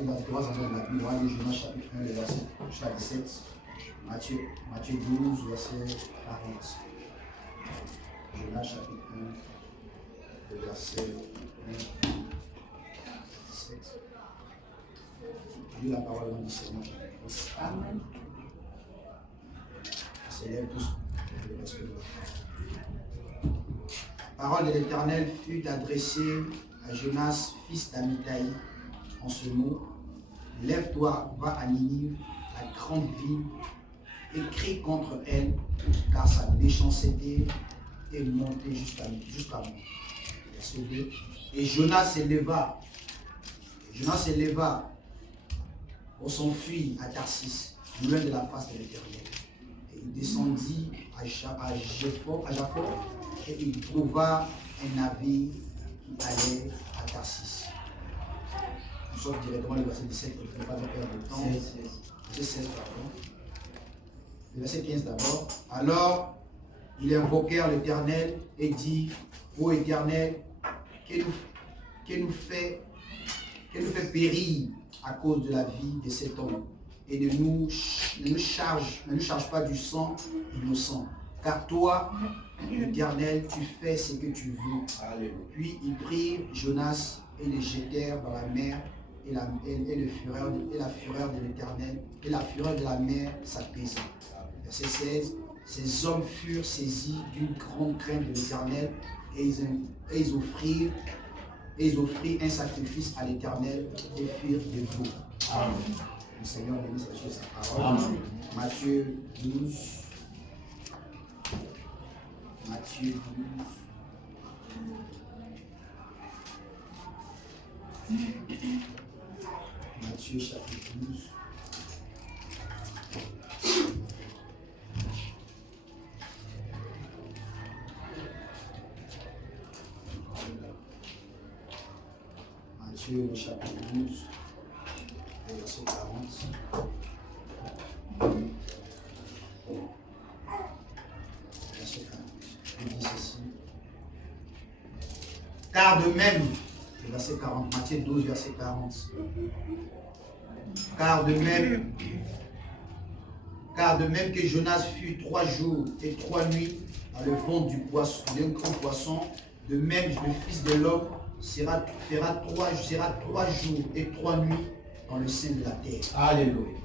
aller dans différents endroits de la Bible. On va lire Jonas chapitre 1, le verset 17. Matthieu 12, verset 40. Jonas chapitre 1, le verset 1, 17. Lis la parole du Seigneur. Amen. Seigneur, tous. La parole de l'Éternel fut adressée à Jonas, fils d'Amittai, en ce mot: lève-toi, va à Ninive, la grande ville, et crie contre elle, car sa méchanceté est montée jusqu'à moi. Verset 2. Et Jonas s'éleva pour s'enfuir à Tarsis, loin de la face de l'Éternel. Et il descendit à Japhor, et il trouva un navire qui allait à Tarsis. Nous sommes directement le verset 17, il ne faut pas perdre de temps. Verset 16, pardon. Le verset 15 d'abord. Alors, ils invoquèrent l'Éternel et dit: ô Éternel, que nous fait périr à cause de la vie de cet homme, et ne nous charge pas du sang innocent. Car toi, l'Éternel, tu fais ce que tu veux. Alléluia. Puis ils prirent Jonas et le jetèrent dans la mer, et la fureur de l'Éternel, et la fureur de la mer s'apaisa. Verset 16. Ces hommes furent saisis d'une grande crainte de l'Éternel, et ils offrirent un sacrifice à l'Éternel et firent des veaux. Amen. Le Seigneur bénisse sa parole. Amen. Matthieu 12. Matthieu 12. Matthieu chapitre 12. Matthieu chapitre 12, verset 40. Verset 40. Il dit ceci. Car de même, verset 40, Matthieu 12, verset 40. Car de même que Jonas fut 3 jours et 3 nuits dans le ventre d'un grand poisson, de même le Fils de l'homme sera 3 jours et 3 nuits dans le sein de la terre. Alléluia.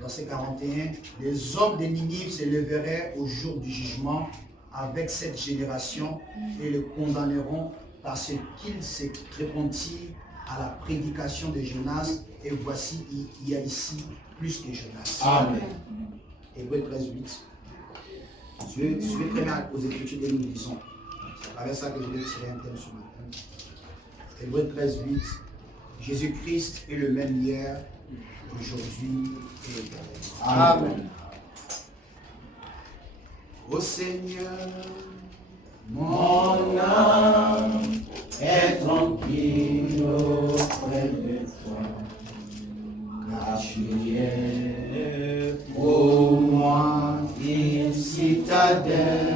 Verset 41. Les hommes de Ninive se lèveraient au jour du jugement avec cette génération et le condamneront parce qu'ils se répondirent à la prédication de Jonas, et voici, il y a ici plus que Jonas. Amen. Hébreux 13, 8. Je vais très bien aux Écritures et nous disons. C'est avec ça que je vais tirer un thème ce matin. Hébreux 13, 8. Jésus-Christ est le même hier, aujourd'hui et éternel. Amen. Ô Seigneur, mon âme est tranquille auprès de toi, car tu es pour moi une citadelle,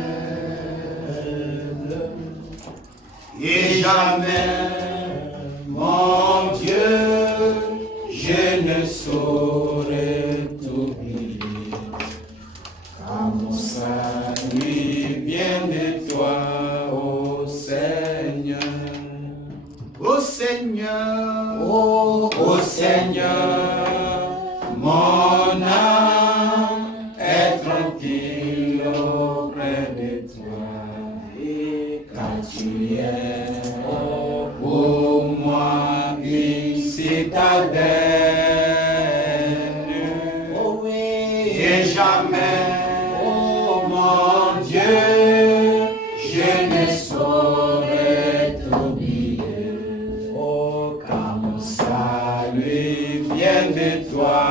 et jamais, mon Dieu, je ne saurais t'oublier, car mon salut vient de toi, ô Seigneur. Ô Seigneur, ô Seigneur, mon âme est tranquille auprès de toi, car tu es pour moi une citadelle, et jamais, oh mon Dieu, je ne saurais t'oublier, oh, car mon salut vient de toi,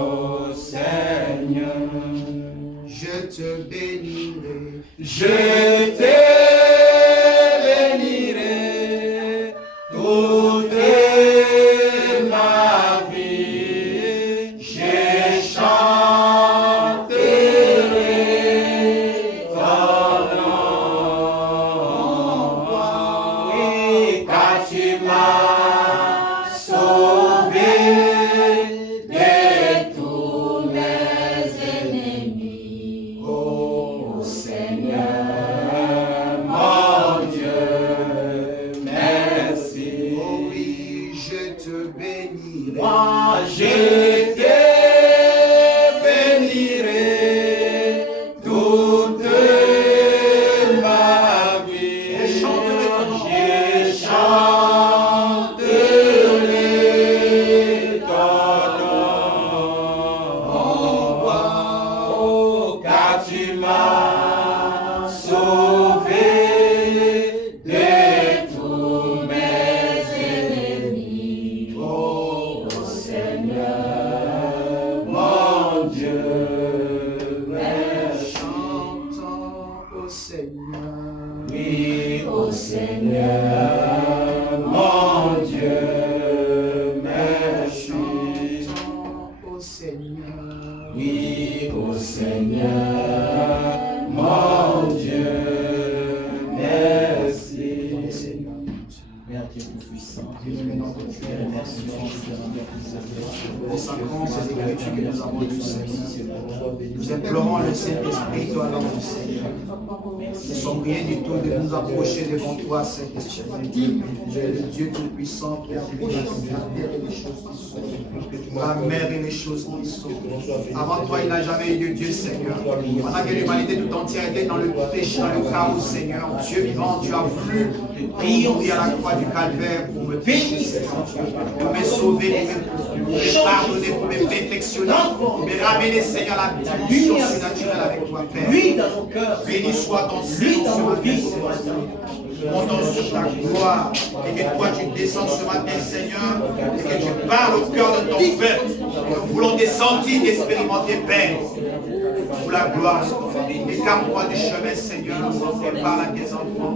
ô Seigneur. Je te bénirai, je te bénirai toute ma Moi je te bénirai toute ma vie. Je chanterai ton nom. Oh, car tu m'as sauvé de tous mes ennemis. Oh Seigneur, mon Dieu, Chantons au Seigneur. oui, ô Seigneur, mon Dieu, merci. Chantons au Seigneur. Oui, ô Seigneur, mon Dieu, merci. Dans le Seigneur. Père Dieu tout-puissant, Dieu nous met dans ton cœur. merci. Nous consacrons ces écritures que nous avons lues, Seigneur. Nous implorons le Saint-Esprit, toi, dans le Seigneur. Nous ne sommes rien du tout de nous approcher devant toi, Saint-Esprit. Tu es le Dieu tout-puissant qui a fait la terre et les choses qui sont, la mer et les choses qui sont. Avant toi, il n'a jamais eu de Dieu, Seigneur. Pendant que l'humanité tout entière était dans le péché, dans le chaos, Seigneur, Dieu vivant, tu as voulu mourir à la croix du calvaire pour me pécher, Seigneur. Pour me sauver, pour me pardonner, pour me perfectionner, pour me ramener, Seigneur, la dimension surnaturelle avec toi, Père. Béni soit ton Seigneur ce matin, Seigneur. Montons sur ta gloire et que toi tu descendes ce matin, Seigneur, et que tu parles au cœur de ton peuple. Nous voulons des sentir, expérimenter, Père. Pour la gloire, écarte-moi du chemin, Seigneur, et parle à tes enfants.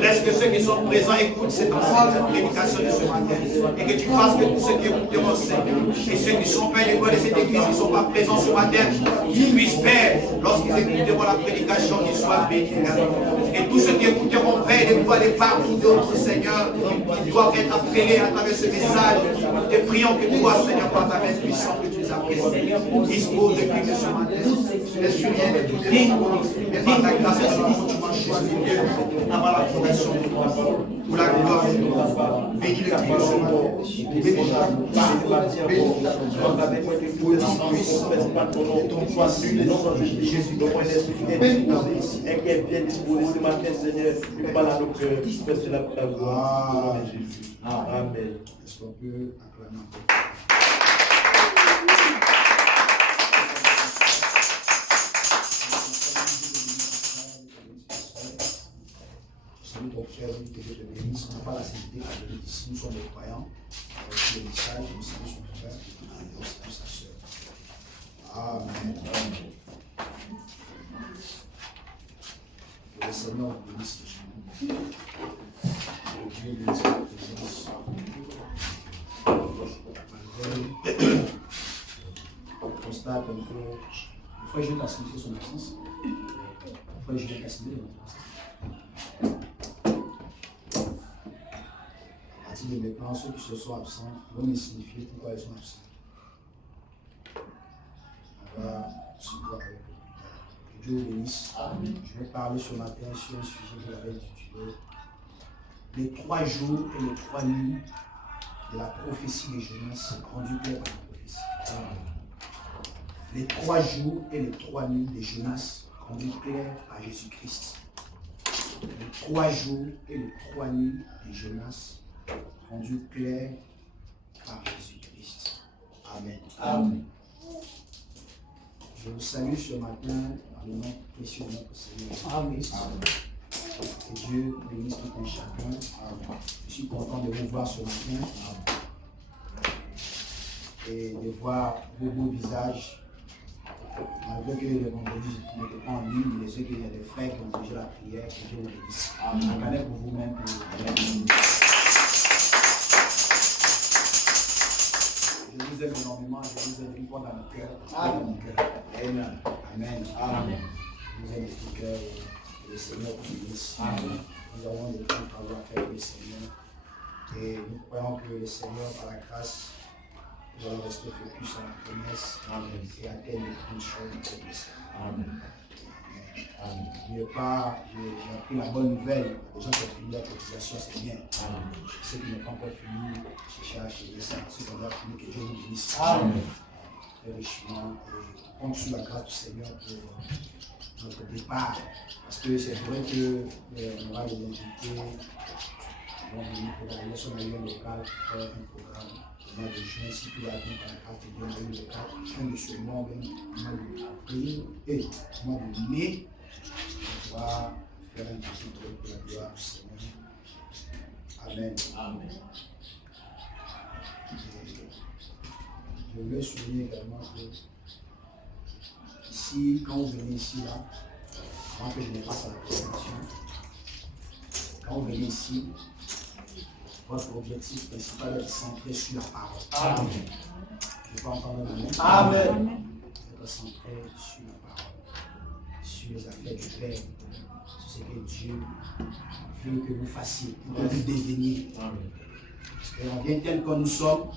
Laisse que ceux qui sont présents écoutent cette prédication de ce matin. Et que tu fasses que tous ceux qui écouteront, Seigneur, et ceux qui sont pères de cette église, qui ne sont pas présents ce matin, qu'ils puissent, Père, lorsqu'ils écouteront la prédication, qu'ils soient bénis. Et tous ceux qui écouteront, Père, de toi, des parties d'autres, Seigneur, qui doivent être appelés à travers ce message. Et prions que toi, Seigneur, par ta main puissante, que tu les appelles. Dispose de qui de ce matin. Tu laisses rien de tout et par ta grâce, tu m'as choisi Dieu avant la fondation de toi. Pour la gloire de toi. Bénis le Christ ce matin. Bénis pour le nom puissant de ton choix Jésus. Bénis ta vie. Et qui est bien disposé ce matin, Seigneur, tu parles à nos cœurs, parce que la gloire de Jésus. Amen. Est-ce qu'on peut acclamer encore? Salut ton frère, que Dieu te bénisse. On n'a pas la sécurité à venir ici, nous sommes des croyants. Avec le message, nous saluons son frère, et nous saluons sa soeur. Amen. Que le Seigneur vous bénisse. Que Dieu bénisse votre présence. On constate un peu. Le frère Julien a signifié son absence. Le frère Julien a signifié son absence. À partir de maintenant, ceux qui se sont absents vont me signifier pourquoi ils sont absents. On va se voir avec eux. Que Dieu vous bénisse. Je vais parler ce matin sur un sujet que j'avais intitulé les 3 jours et les 3 nuits de la prophétie de Jonas rendue claire par la prophétie. Les 3 jours et les 3 nuits de Jonas rendus clairs par Jésus-Christ. Les 3 jours et les 3 nuits de Jonas rendus clairs par Jésus-Christ. Amen. Amen. Je vous salue ce matin dans le nom précieux de notre Seigneur Jésus-Christ. Que Dieu bénisse tout un chacun. Je suis content de vous voir ce matin et de voir vos beaux visages. Malgré que le vendredi n'était pas en ligne, je sais qu'il y a des frères qui ont déjà la prière. Que Dieu vous bénisse. Acclamez pour vous-même. Je vous aime énormément, je vous aime une fois dans le cœur. Amen. Amen. Amen. Amen. Je vous aime de tout cœur. Le Seigneur vous bénisse. Amen. Nous avons le temps à avoir fait le Seigneur. Et nous croyons que le Seigneur, par la grâce, nous allons rester focus sur la promesse. Amen. Et atteindre les grandes choses de le Seigneur. Amen. J'ai appris la bonne nouvelle. Les gens qui ont fini la cotisation, c'est bien. Ceux qui n'ont pas encore fini, chercher à acheter ça. Ceux qui ont déjà fini, que Dieu nous bénisse. Très richement. Et compte sur la grâce du Seigneur pour notre départ. Parce que c'est vrai qu'on aura des invités. On va venir pour la relation locale pour faire un programme. Au mois de juin, si tout va bien par la carte de Dieu, le 4, fin de ce mois, même au mois d'avril et au mois de mai, on va faire un petit truc pour la gloire du Seigneur. Amen. Amen. Je voulais souligner également que ici, quand vous venez ici, là, avant que je ne passe à la présentation, quand vous venez ici, votre objectif principal est de centrer sur la parole. Amen. Je ne vais pas entendre la même. Amen. Être centré sur la parole, sur les affaires du Père, sur ce que Dieu veut que vous fassiez, pour que vous deveniez. Parce qu'on vient tel que nous sommes,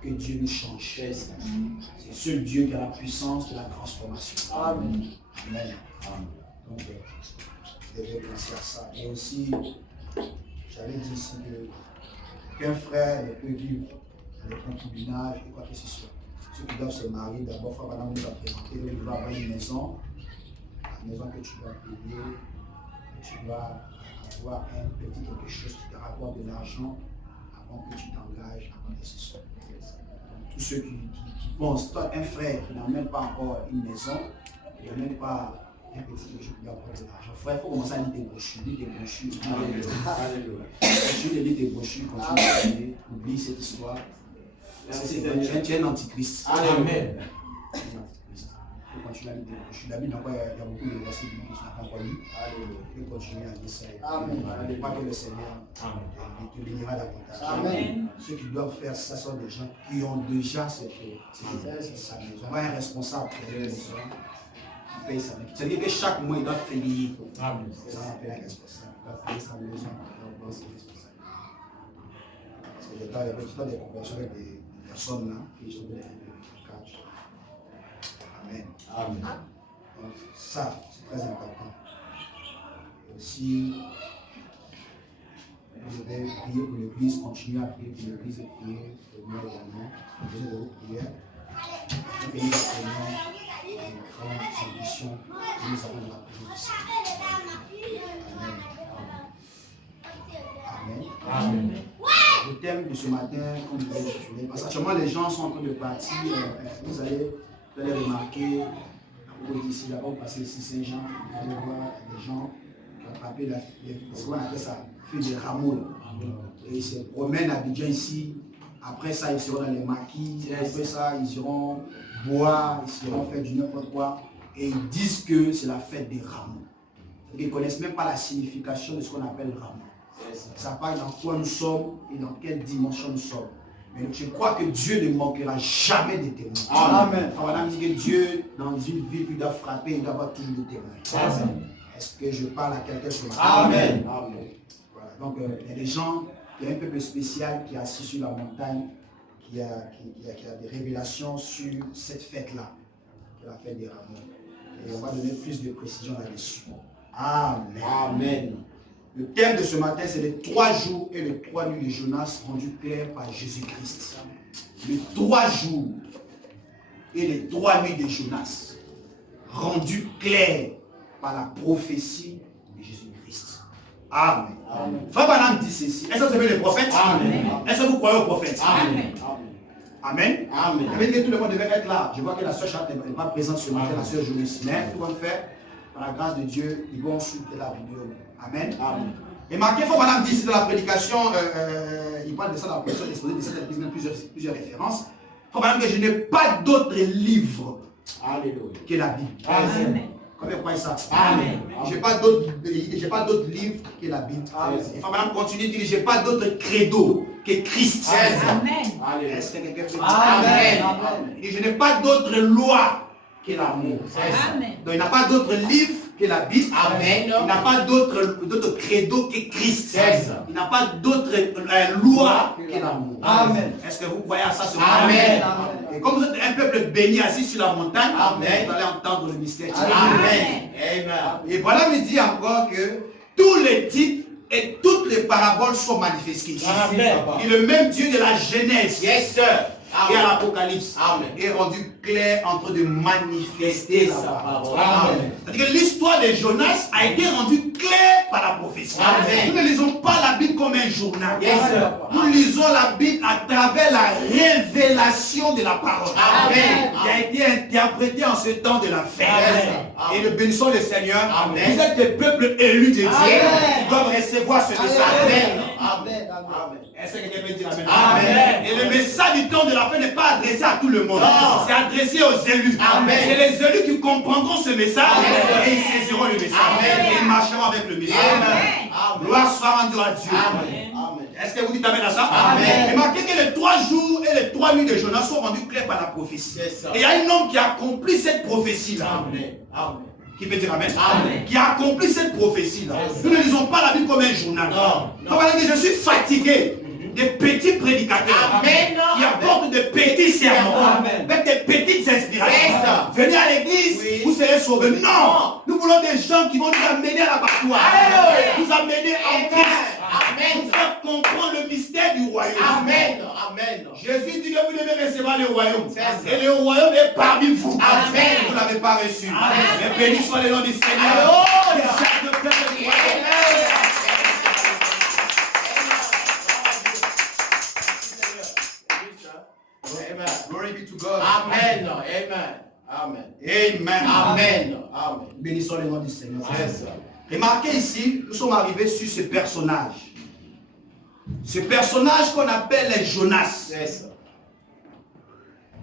que Dieu nous change. C'est seul Dieu qui a la puissance de la transformation. Amen. Amen. Donc, vous devez penser à ça. Et aussi, j'avais dit ici qu'un frère ne peut vivre dans le concubinage et quoi que ce soit. Ceux qui doivent se marier, d'abord, Frère Madame nous a présenté, il doit avoir une maison, la maison que tu dois payer, que tu dois avoir un petit quelque chose qui te rapporte de l'argent avant que tu t'engages à quoi que ce soit. Tous ceux qui pensent, toi, un frère qui n'a même pas encore une maison, qui n'a même pas un petit quelque chose qui doit apporter de l'argent. Frère, il faut commencer à lire tes brochures, lire tes brochures. Alléluia. Continue de lire tes brochures, continue à lire, oublie cette histoire. Tu es un antichrist. Amen. Il faut continuer à lire tes brochures. La Bible, il y a beaucoup de versets bibliques que tu n'as pas encore lu. Il faut continuer à lire ça. Amen. Pas que le Seigneur te bénira davantage. Amen. Ceux qui doivent faire ça sont des gens qui ont déjà cette maison. Pas un responsable qui paye sa maison. C'est-à-dire que chaque mois, il doit payer. Amen. C'est ça qu'on appelle un responsable. Il doit payer sa maison. Parce que j'ai des conversations avec des personnes là qui sont des cages. Amen. Amen. Donc, ça, c'est très important. Et aussi, vous devez prier pour l'Église, continuer à prier pour l'Église et prier pour moi également. Besoin de vos prières. Un pays vraiment une grande ambition que nous avons dans la présence du Seigneur. Amen. Amen. Le thème de ce matin, comme vous l'avez souligné, parce qu'actuellement les gens sont en train de partir, vous allez remarquer, ici, là-bas, vous passez ici Saint-Jean, vous allez voir des gens qui ont attrapé ce qu'on appelle ça, fait des rameaux. Et ils se promènent à Abidjan ici. Après ça, ils seront dans les maquis. Après ça, ils iront boire, ils iront faire du n'importe quoi. Et ils disent que c'est la fête des rameaux. Ils ne connaissent même pas la signification de ce qu'on appelle rameau. Ça parle dans quoi nous sommes et dans quelle dimension nous sommes. Mais je crois que Dieu ne manquera jamais de témoins. Amen. On va dire que Dieu, dans une vie, il doit frapper, il doit avoir toujours des témoins. Amen. Est-ce que je parle à quelqu'un ce matin? Amen. Amen. Voilà. Donc, il y a des gens, il y a un peuple spécial qui est assis sur la montagne, qui a des révélations sur cette fête-là, qui est la fête des rameaux. Et on va donner plus de précisions là-dessus. Amen. Amen. Le thème de ce matin, c'est les 3 jours et les 3 nuits de Jonas rendus clairs par Jésus-Christ. Les 3 jours et les 3 nuits de Jonas rendus clairs par la prophétie de Jésus-Christ. Amen. Frère Branham dit ceci. Est-ce que vous aimez les prophètes? Amen. Est-ce que vous croyez aux prophètes? Amen. Amen. Amen. Amen. Tout le monde devait être là. Je vois que la soeur Charte n'est pas présente ce matin, la soeur Joris. Mais tout le monde fait, par la grâce de Dieu, ils vont soutenir la vidéo. Amen. Amen. Et marqué, faut Madame dit, c'est dans la prédication, il parle de ça dans la prédication exposée de cette église, plusieurs références. Faut Madame que je n'ai pas d'autre livre que la Bible. Amen. Combien croyez ça? Amen. J'ai pas d'autre livre que la Bible. Il faut Madame continue de dire, j'ai pas d'autre credo que Christ. Amen. Est-ce que quelqu'un peut dire Amen? Et je n'ai pas d'autre loi que l'amour. Donc il n'y a pas d'autre livre que la Bible. Amen. Il n'a pas d'autre credo que Christ. Yes. Il n'a pas d'autre loi que l'amour. Amen. Est-ce que vous voyez ça ce Amen. matin? Et comme vous êtes un peuple béni assis sur la montagne, Amen. vous allez entendre le mystère. Amen. Amen. Et voilà me dit encore que tous les types et toutes les paraboles sont manifestées. Amen. Et le même Dieu de la Genèse Yes, sir. et à l'Apocalypse Amen. est rendu clair en train de manifester sa parole. Amen. C'est-à-dire que l'histoire de Jonas a été rendue claire par la prophétie. Amen. Nous ne lisons pas la Bible comme un journal. Yes, sir. Nous lisons la Bible à travers la révélation de la parole. Amen. Qui a été interprétée en ce temps de la fin. Amen. Et nous bénissons le Seigneur. Amen. Vous êtes des peuples élus de Dieu. Amen. Ils doivent recevoir ce message. Amen. Amen. Amen. Est-ce que quelqu'un peut dire Amen? Amen. Et le message du temps de la fin n'est pas adressé à tout le monde. Non. C'est adressé aux élus. Amen. C'est les élus qui comprendront ce message. Amen. Et ils saisiront le message. Amen. Et ils marcheront avec le message. Amen. Gloire soit rendue à Dieu. Amen. Amen. Est-ce que vous dites Amen à ça? Amen. Remarquez que les 3 jours et les 3 nuits de Jonas sont rendus clairs par la prophétie. C'est ça. Et il y a un homme qui a accompli cette prophétie-là. Amen. Amen. Qui peut dire Amen? Amen. Qui a accompli cette prophétie-là. Yes. Nous ne lisons pas la Bible comme un journal. Non. Donc, voilà que je suis fatigué des petits prédicateurs Amen. qui apportent de petits sermons Amen. avec des petites inspirations. C'est ça. Venez à l'église, Oui. vous serez sauvés. Non, nous voulons des gens qui vont nous amener à l'abattoir, Alléluia. nous amener en Christ, Amen. nous faire comprendre le mystère du royaume. Amen. Amen. Jésus dit que vous devez recevoir le royaume. C'est ça. Et le royaume est parmi vous. Amen. Vous ne l'avez pas reçu. Amen. Mais béni soit le nom du Seigneur. Alléluia. Que chaque peuple du royaume. Amen. Glory be to God. Amen. Amen. Amen. Amen. Amen. Amen. Bénissons le nom du Seigneur. C'est ça. Remarquez ici, nous sommes arrivés sur ce personnage. Ce personnage qu'on appelle Jonas. C'est ça.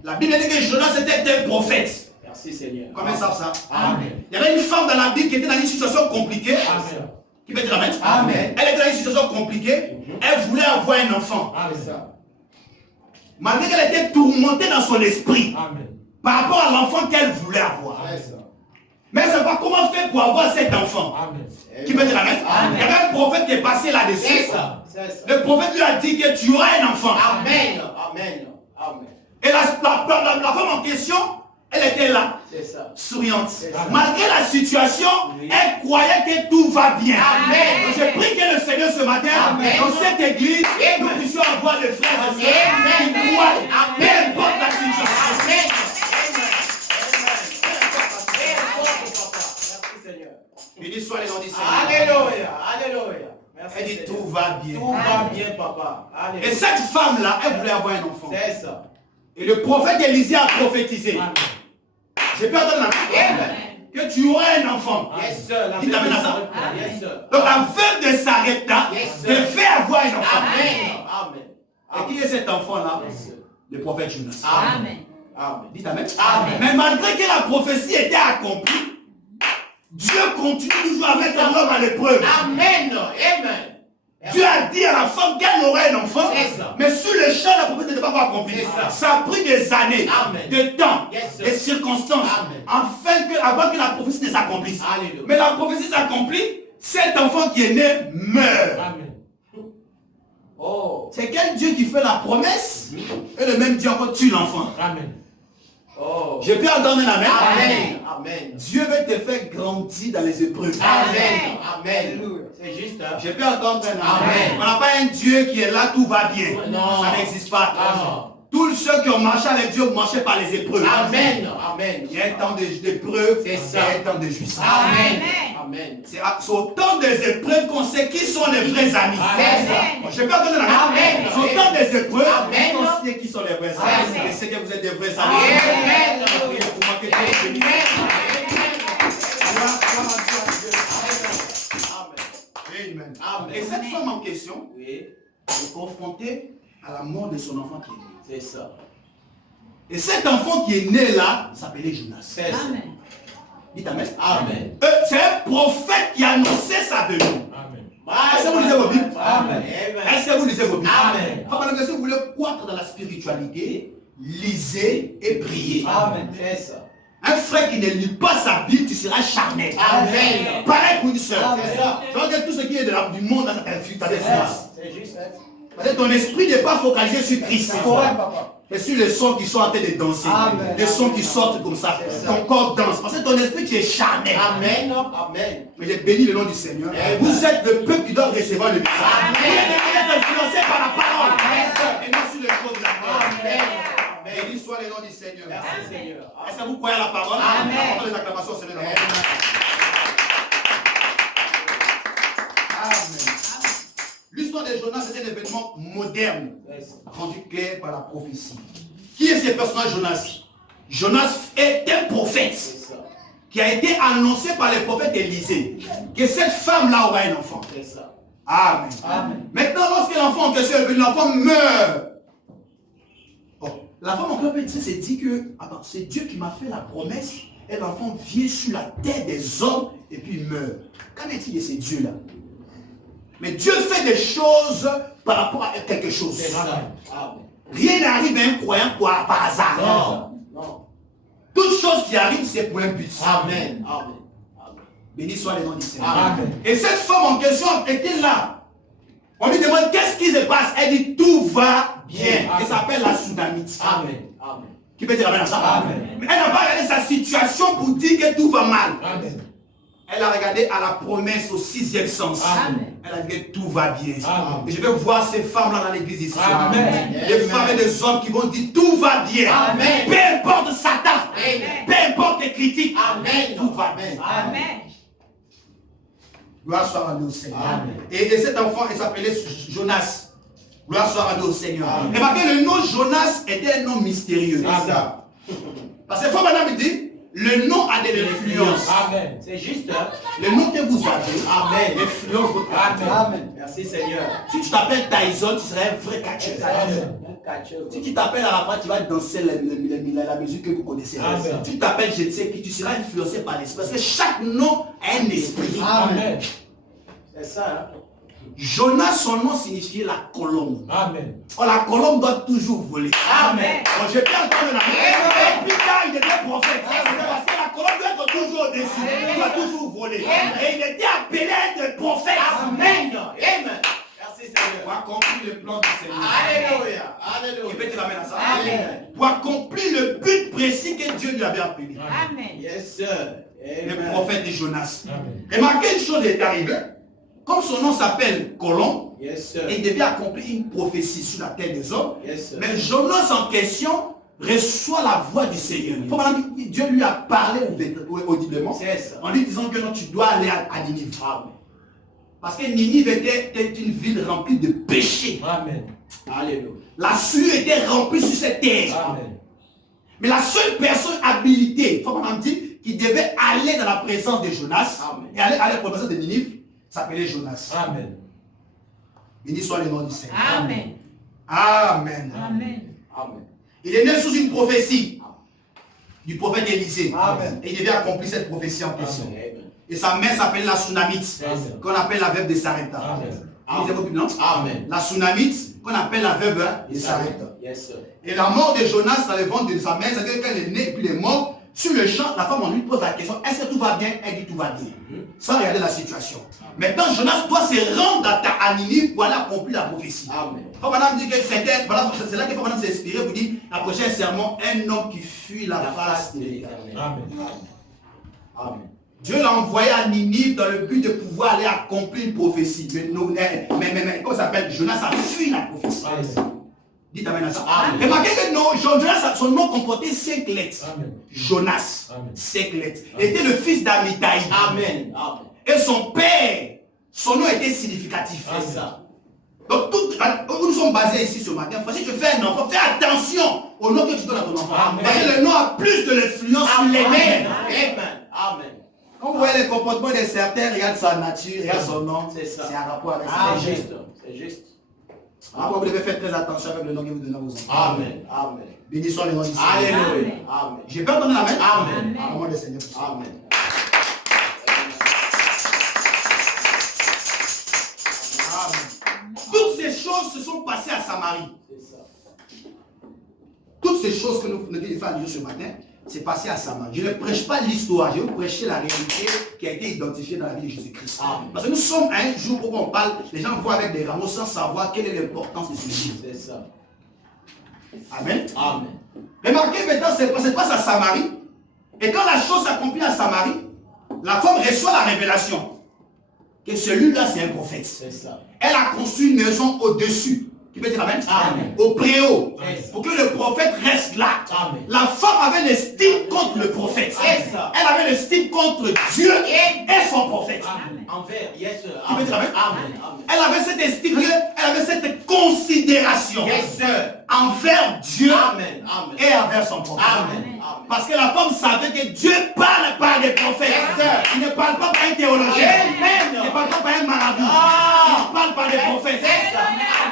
La Bible dit que Jonas était un prophète. Merci Seigneur. Comment ils savent ça? Amen. Il y avait une femme dans la Bible qui était dans une situation compliquée. Amen. Qui peut dire Amen? Amen. Elle était dans une situation compliquée. Elle voulait avoir un enfant. C'est ça. Malgré qu'elle était tourmentée dans son esprit Amen. par rapport à l'enfant qu'elle voulait avoir. C'est ça. Mais elle ne sait pas comment faire pour avoir cet enfant. Amen. Qui peut dire Amen? Amen. Il y avait un prophète qui est passé là-dessus. C'est ça. C'est ça. Le prophète lui a dit que tu auras un enfant. Amen. Amen. Amen. Et la femme en question, elle était là, C'est ça. souriante. ça. Malgré la situation, Oui. elle croyait que tout va bien. Amen. Donc, je prie que le Seigneur ce matin, Amen. dans cette église, Amen. nous puissions avoir des frères et Amen. sœurs qui croient, Amen. peu importe la situation. Amen. Merci Seigneur. Béni soit le nom du Seigneur. Alléluia. Alléluia. Merci Elle dit Seigneur. tout va bien. Tout va bien, papa. Et Alléluia. cette femme-là, elle voulait avoir un enfant. C'est ça. Et le prophète Élisée a prophétisé. Amen. Je peux entendre Amen. que tu auras un enfant. Yes, sir. La Dites Amen à ça. Yes, sir. Donc la veuve de Sarepta Yes, te sir. fait avoir un enfant. Amen. Amen. Et qui est cet enfant-là? Yes, sir. Le prophète Jonas. Amen. Amen. Dites Amen. Amen. Mais malgré que la prophétie était accomplie, Dieu continue toujours à mettre l'homme à l'épreuve. Amen. Amen. Dieu a dit à la femme qu'elle aurait un enfant, C'est ça. mais sur le champ, la prophétie n'était pas encore accomplie. C'est ça. Ça a pris des années, Amen. de temps, Yes, sir. des circonstances, Amen. avant que la prophétie ne s'accomplisse. Alléluia. Mais la prophétie s'accomplit, cet enfant qui est né meurt. Amen. Oh. C'est quel Dieu qui fait la promesse et le même Dieu encore tue l'enfant. Amen. Oh. Je peux entendre un amen. Amen. Amen. Dieu veut te faire grandir dans les épreuves. Amen. Amen. C'est juste. Hein? Je peux entendre un amen. Amen. On n'a pas un Dieu qui est là, tout va bien. Non. Ça n'existe pas. Non. Tous ceux qui ont marché avec Dieu ont marché par les épreuves. Amen. Amen. Il y a un temps d'épreuve, C'est il y ça. a un temps de justice. Amen. Amen. C'est au temps des épreuves qu'on sait qui sont les vrais amis. C'est ça. Je peux entendre un amen. Amen. C'est au temps des épreuves Amen. qu'on sait qui sont les vrais amis. Amen. Et c'est que vous êtes des vrais amis. Amen. Priez pour moi que Dieu vous bénisse. Amen. Amen. Et cette femme en question Oui. est confrontée à la mort de son enfant qui est né. C'est ça. Et cet enfant qui est né là s'appelait Jonas. C'est ça. Dites Amen. Amen. C'est un prophète qui annonçait sa venue. Amen. Est-ce que vous lisez vos Bibles? Amen. Est-ce que vous lisez vos Bibles? Amen. Papa, si vous voulez croître dans la spiritualité, lisez et priez. Amen. C'est ça. Un frère qui ne lit pas sa Bible, tu seras charnel. Amen. Pareil pour une sœur. C'est ça. Tu regardes tout ce qui est du monde, ça t'influe ta défense. C'est juste. Parce que ton esprit n'est pas focalisé sur Christ. C'est correct, papa. Et sur les sons qui sont en train de danser. Amen. Les sons qui sortent comme ça. Ton corps danse. Parce que ton esprit, tu es charnel. Amen. Amen. Mais j'ai béni le nom du Seigneur. Amen. Vous êtes le peuple qui doit recevoir le message. Amen. Vous devez être influencé par la parole. Amen. Et non sur les choses de la parole. Amen. Béni soit le nom du Seigneur. Merci, Seigneur. Est-ce que vous croyez à la parole? Amen. Apportez les acclamations au Seigneur. Amen. L'histoire de Jonas est un événement moderne, rendu clair par la prophétie. Qui est ce personnage Jonas? Jonas est un prophète qui a été annoncé par le prophète Élisée que cette femme-là aura un enfant. Amen. Amen. Maintenant, lorsque l'enfant en question est venu, l'enfant meurt. La femme en peut se dit que attends, c'est Dieu qui m'a fait la promesse et l'enfant vient sur la tête des hommes et puis meurt. Qu'en est-il de ces dieux-là? Mais Dieu fait des choses par rapport à quelque chose. Rien n'arrive à un croyant par hasard. Non. Toute chose qui arrive, c'est pour un but. Amen. Béni soit le nom du Seigneur. Amen. Et cette femme en question était là. On lui demande qu'est-ce qui se passe. Elle dit tout va bien. Elle s'appelle la Soudamite. Amen. Qui peut dire amen à ça? Amen. Mais elle n'a pas regardé sa situation pour dire que tout va mal. Amen. Elle a regardé à la promesse au 6e sens. Amen. Elle a dit que tout va bien. Amen. Et je vais voir ces femmes-là dans l'église ici. Amen. Des femmes et des hommes qui vont dire tout va bien. Amen. Peu importe Satan. Amen. Peu importe les critiques. Amen. Tout va bien. Amen. Gloire soit rendue au Seigneur. Amen. Et cet enfant, il s'appelait Jonas. Gloire soit rendue au Seigneur. Amen. Et remarquez, le nom Jonas était un nom mystérieux. C'est ça. Parce que faut madame dit, le nom a de l'influence. Amen. C'est juste. Hein? Le nom que vous avez, Amen. influence votre caractère. Amen. Merci Seigneur. Si tu t'appelles Tyson, tu seras un vrai catcheur. Amen. Si tu t'appelles à la fin, tu vas danser la musique que vous connaissez. Amen. Si tu t'appelles je ne sais qui, tu seras influencé par l'esprit. Parce que chaque nom a un esprit. Amen. C'est ça. Hein? Jonas, son nom signifiait la colombe. Amen. Or, la colombe doit toujours voler. Amen. Or, je peux entendre la main. Et plus tard, il était prophète. Parce que la colombe doit être toujours au-dessus. Elle doit toujours voler. Et il était appelé à être prophète. Amen. Amen. Merci Seigneur. Pour accomplir le plan du Seigneur. Alléluia. Il Alléluia. peut te ramener à ça. Amen. Pour accomplir le but précis que Dieu lui avait appelé. Amen. Yes sir. Le Amen. prophète de Jonas. Amen. Remarquez, une chose est arrivée. Comme son nom s'appelle Colombe, Yes sir. il devait accomplir une prophétie sur la terre des hommes. Yes sir. Mais Jonas en question reçoit la voix du Seigneur. Il faut maintenant dire, Dieu lui a parlé audiblement C'est ça. en lui disant que non, tu dois aller à Ninive. Amen. Parce que Ninive était une ville remplie de péchés. Amen. Alléluia. La sueur était remplie sur cette terre. Amen. Mais la seule personne habilitée, il faut maintenant dire, qui devait aller dans la présence de Jonas Amen. et aller à la présence de Ninive, s'appelait Jonas. Amen. Béni soit le nom du Seigneur. Amen. Amen. Amen. Amen. Il est né sous une prophétie du prophète Élisée. Amen. Et il devait accomplir cette prophétie en question. Amen. Et sa mère s'appelle la Sunamite, Amen. qu'on appelle la veuve de Sarepta. Amen. Vous avez compris, non? Amen. La Sunamite, qu'on appelle la veuve de Sarepta. Yes sir. Et la mort de Jonas dans le ventre de sa mère, c'est-à-dire qu'elle est née et puis elle est morte. Sur le champ, la femme, on lui pose la question, est-ce que tout va bien? Elle dit tout va bien. Sans regarder la situation. Maintenant, Jonas doit se rendre à Ninive pour aller accomplir la prophétie. Amen. Il faut maintenant dire que voilà, c'est là qu'il faut maintenant s'inspirer pour dire, la prochaine sermon, un homme qui fuit la face de l'Éternel. Amen. Amen. Dieu l'a envoyé à Ninive dans le but de pouvoir aller accomplir une prophétie. Mais comment ça s'appelle? Jonas a fui la prophétie. Amen. Dites amen à ça. Amen. Remarquez que non, Jonas, son nom comportait 5 lettres. Amen. Jonas, Amen. 5 lettres. Il était le fils d'Amitai. Amen. Amen. Et son père, son nom était significatif. C'est ça. Donc, nous sommes basés ici ce matin. Si tu fais un enfant, fais attention au nom que tu donnes à ton enfant. Amen. Parce que le nom a plus de l'influence sur les Amen. mères. Amen. Amen. Quand vous voyez les comportements de certains, regarde sa nature, regarde son nom. C'est ça. C'est un rapport avec Ah, ça. juste. C'est juste. Après, vous devez faire très attention avec le nom que vous donnez à vos enfants. Amen. Amen. Béni soit le nom du Seigneur. Alléluia. Amen. J'ai pas entendu la main. Amen. À moment de Seigneur. Amen. Toutes ces choses se sont passées à Samarie. C'est ça. Toutes ces choses que nous venons de faire ce matin, c'est passé à Samarie. Je ne prêche pas l'histoire, je vais vous prêcher la réalité qui a été identifiée dans la vie de Jésus-Christ. Parce que nous sommes à un jour où on parle, les gens voient avec des rameaux sans savoir quelle est l'importance de ce jour. C'est ça. Amen. Amen. Remarquez maintenant, c'est passe à Samarie. Et quand la chose s'accomplit à Samarie, la femme reçoit la révélation que celui-là, c'est un prophète. C'est ça. Elle a construit une maison au-dessus. Qui peut dire amen? Amen. Au préau. Yes. Pour que le prophète reste là. Amen. La femme avait l'estime contre le prophète. Yes. Elle avait l'estime contre Dieu et son prophète. Amen. Envers, yes, sir. Qui peut dire amen? Amen. Amen. Elle avait cette estime, elle avait cette considération Yes, sir. envers Dieu Amen. Amen. et envers son prophète. Amen. Amen. Parce que la femme savait que Dieu parle par des prophètes. Yes. Il ne parle pas par un théologien. Amen. Il ne parle pas par un marabout. Il parle par des prophètes. Yes, sir.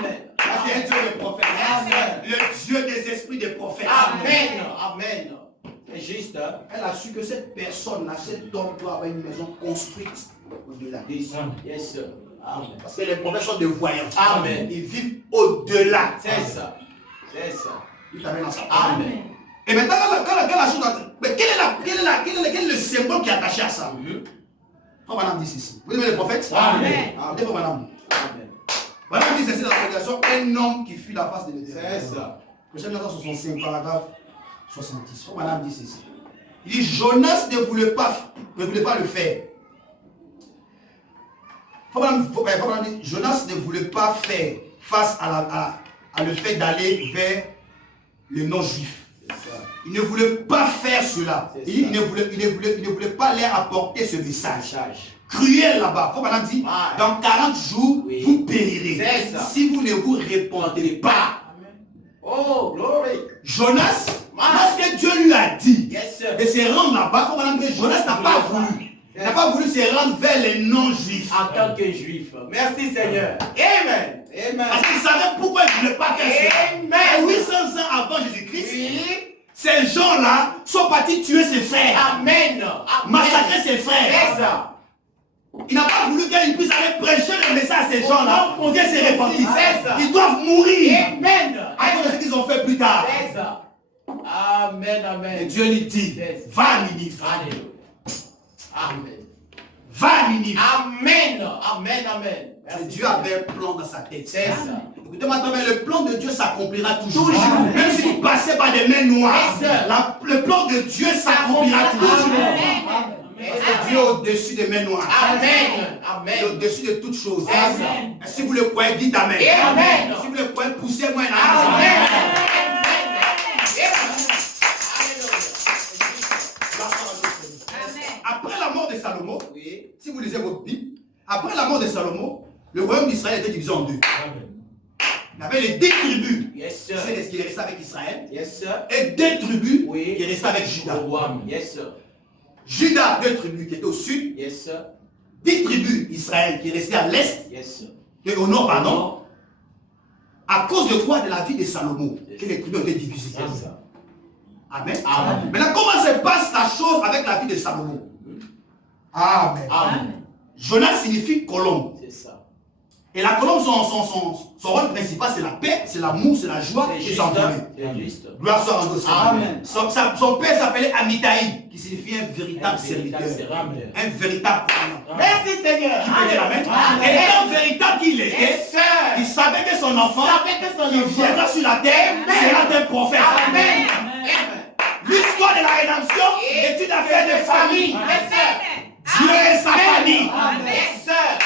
Amen. Ça, c'est un Dieu de prophètes. Amen. Le Dieu des esprits des prophètes. Amen. Amen. C'est juste, hein? Elle a su que cette personne-là, cet homme doit avoir une maison construite au-delà. Yes, sir. Amen. Parce que les prophètes sont des voyants. Amen. Ils vivent au-delà. C'est ça. C'est ça. Il t'avait dans sa Amen. Et maintenant, quand la chose... Mais quel est le symbole qui est attaché à ça? Frère Madame dit ceci. Vous aimez les prophètes? Amen. Frère Madame. Amen. Madame dit ceci dans la prédication, un homme qui fuit la face de l'Éternel. C'est ça. Prochaine version 65, paragraphe 70. Frère Madame dit ceci. Il dit, Jonas ne voulait pas le faire. Frère Madame dit, Jonas ne voulait pas faire face à le fait d'aller vers les non-juifs. Il ne voulait pas faire cela. Il ne voulait pas leur apporter ce message. Cruel là-bas. Frère Madame dit, dans 40 jours, vous périrez. Si vous ne vous répondez pas. Oh, glory. Jonas, lorsque Dieu lui a dit Yes, sir. de se rendre là-bas, Frère Madame dit, Jonas n'a pas voulu. Il n'a pas voulu se rendre vers les non-juifs. En tant que juif. Merci Seigneur. Amen. Amen. Parce qu'il savait pourquoi il ne voulait pas faire cela. Amen. 800 ans avant Jésus-Christ, Oui. ces gens-là sont partis tuer ses frères, Amen. massacrer ses C'est frères. ça. Il n'a pas voulu qu'ils puissent aller prêcher le message à ces gens-là pour Dieu se répandir. C'est ça. Ils doivent mourir Amen. à cause de ce qu'ils ont fait plus tard. C'est ça. Amen. Et Amen. Dieu lui dit, Yes. va à Ninive. Alléluia. Amen. Va à Ninive. Amen. Amen. Amen. Et Dieu avait un plan dans sa tête. C'est ça. Écoutez-moi, mais le plan de Dieu s'accomplira toujours. Toujours. Même si vous passez par des mains noires, Yes, sir. le plan de Dieu s'accomplira toujours. Amen. Parce que Dieu est au-dessus des mains noires. Amen. Il est Amen. au-dessus de toutes choses. Amen. Si vous le croyez, dites Amen. Amen. Si vous le croyez, poussez-moi un Amen. Amen. Après la mort de Salomon, Oui. si vous lisez votre Bible, après la mort de Salomon, le royaume d'Israël était divisé en deux. Il y avait les 10 tribus. Yes, sir. C'est ce qui est resté avec Israël. Yes, sir. Et 2 tribus Oui. qui est resté avec Juda. Yes, sir. Juda, 2 tribus qui étaient au sud. Yes, sir. 10 tribus Israël qui est resté à l'est. Yes, sir. Et au nord, pardon. À cause de quoi? De la vie de Salomon, que les tribus ont été divisées. C'est ça. Amen. Amen. Maintenant, comment se passe la chose avec la vie de Salomon? Amen. Amen. Jonas signifie colombe. C'est ça. Et la colombe, son rôle principal, c'est la paix, c'est l'amour, c'est la joie C'est et juste. s'envoler. C'est juste. Gloire soit rendue au Seigneur. Amen. Son père s'appelait Amitai, qui signifie un véritable serviteur. Amen. Un véritable croyant. Merci Seigneur. Qui peut dire Amen? Amen. Et étant véritable qu'il était, Yes, sir. il savait que son enfant, qui viendra sur la terre, sera un prophète. Amen. L'histoire de la rédemption est une affaire de famille. Yes, sir. Dieu et sa famille. Yes, sir.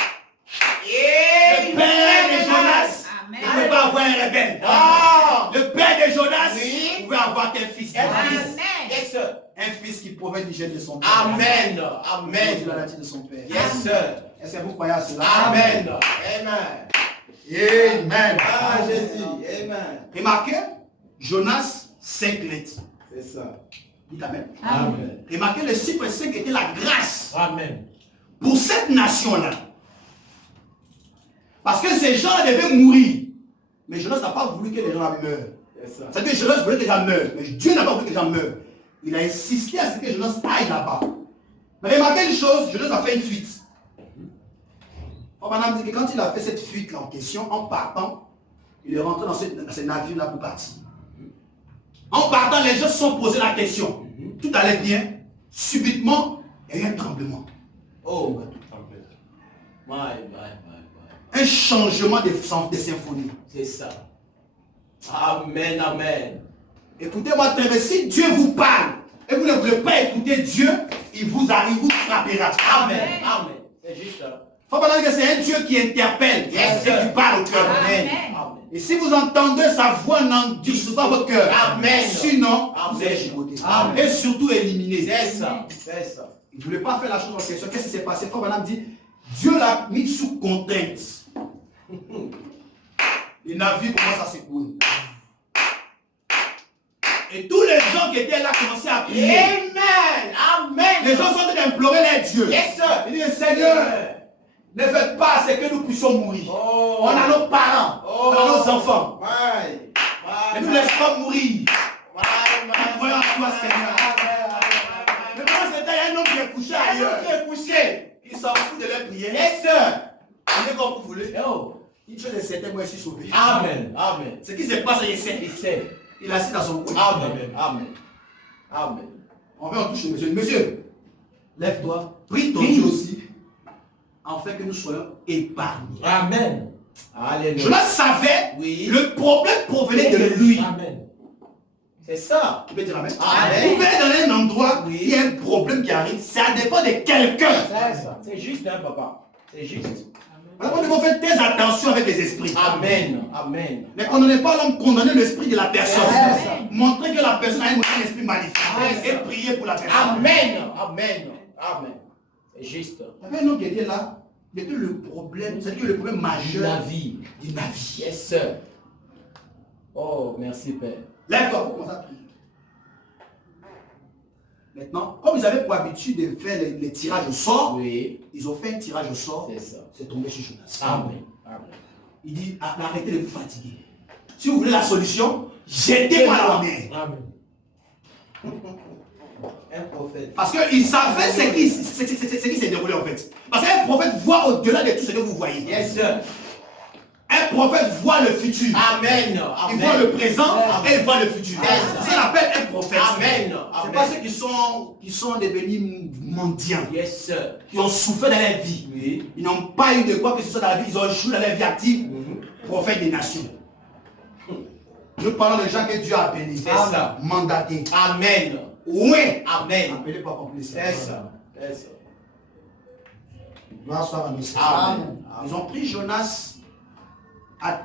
Le père de Jonas ne pouvait pas avoir un rebelle. Ah. Le père de Jonas Oui. pouvait avoir qu'un fils. Yes, sir. Un fils qui provient du gène de son père. Amen. De Amen. la nature de son père. Yes, sir. Est-ce que vous croyez à cela? Amen. Amen. Amen. Ah, Jésus. Amen. Remarquez, Jonas 5 lettres. C'est ça. Dites Amen. Amen. Remarquez, le chiffre 5 était la grâce Amen. pour cette nation-là. Parce que ces gens devaient mourir. Mais Jonas n'a pas voulu que les gens meurent. Yes, sir. C'est-à-dire que Jonas voulait que les gens meurent. Mais Dieu n'a pas voulu que les gens meurent. Il a insisté à ce que Jonas aille là-bas. Mais remarquez une chose, Jonas a fait une fuite. Madame dit que quand il a fait cette fuite-là en question, en partant, il est rentré dans ce navire-là pour partir. En partant, les gens se sont posé la question. tout allait bien. Subitement, il y a eu un tremblement. Oh. Un changement de symphonie. C'est ça. Amen, amen. Écoutez-moi très bien, si Dieu vous parle et vous ne voulez pas écouter Dieu, il vous arrive, vous frappera. Amen, amen. C'est juste ça. Il faut pas dire que c'est un Dieu qui interpelle et qui parle au cœur. Amen. Et si vous entendez sa voix, n'endurcissez pas votre cœur. Amen. Sinon, Amen. vous êtes chicoté. Amen. Et surtout éliminé. C'est ça. C'est ça. Il ne voulait pas faire la chose en question. Qu'est-ce qui s'est passé? Frère Branham dit, Dieu l'a mis sous contrainte. Le navire commence à secouer. Et tous les gens qui étaient là commençaient à prier. Amen. Amen. Les gens sont en train d'implorer leur Dieu. Yes, sir. Ils disent, Seigneur, ne faites pas ce que nous puissions mourir. Oh. On a nos parents, on a nos enfants. Ouais. Ne nous laisse pas mourir. Ouais. Voyons toi, Seigneur. Mais pendant ce temps, il y a un homme qui est couché ailleurs. Il s'en fout de leur prière. Yes, sir. Il est comme vous voulez. Oh. Il fait de certains, moi je suis sauvé. Amen. Amen. Ce qui se passe, il sait. Il sait. Il est assis dans son coin. Amen. Amen. Amen. On va en toucher, monsieur. Monsieur, lève-toi. Prie ton Dieu aussi. Afin que nous soyons épargnés. Amen. Alléluia. Jonas savait, Oui. le problème provenait de lui. Amen. C'est ça. Tu peux dire amen. Amen. Vous pouvez dans un endroit où Oui. il y a un problème qui arrive, ça dépend de quelqu'un. C'est ça. C'est juste, hein, papa. C'est juste. Alors, nous devons faire très attention avec les esprits. Amen. Amen. Mais qu'on n'est pas l'homme condamner l'esprit de la personne. Amen. Montrer que la personne a un esprit magnifique. Amen. Et prier pour la personne. Amen. Amen. Amen. C'est juste. Il y avait un homme qui était là. Il était le problème, c'est-à-dire le problème majeur La vie. du navire. Yes, sir. Oh, merci, Père. Lève-toi pour commencer à prier. Maintenant, comme ils avaient pour habitude de faire les tirages au sort, Oui. ils ont fait un tirage au sort. C'est ça. C'est tombé sur Jonas. Amen. Amen. Il dit, arrêtez de vous fatiguer. Si vous voulez la solution, jetez-moi à la mer. Amen. Un prophète. Parce qu'il savait ce qui s'est déroulé en fait. Parce qu'un prophète voit au-delà de tout ce que vous voyez. Yes, sir. Un prophète voit le futur. Amen. Il voit le présent et il voit le futur. Yes. C'est ce qu'on appelle un prophète. Amen. C'est Amen. pas ceux qui sont devenus mendiants, Yes, sir. qui ont souffert dans leur vie. Oui. Ils n'ont pas eu de quoi que ce soit dans la vie, ils ont joué dans leur vie active. Prophète des nations. Nous parlons de gens que Dieu a appelés. C'est ça. Mandatés. Amen. Oui. Amen. Appelez pas complice. C'est ça. C'est ça. Gloire soit à nous. Amen. Ils ont pris Jonas.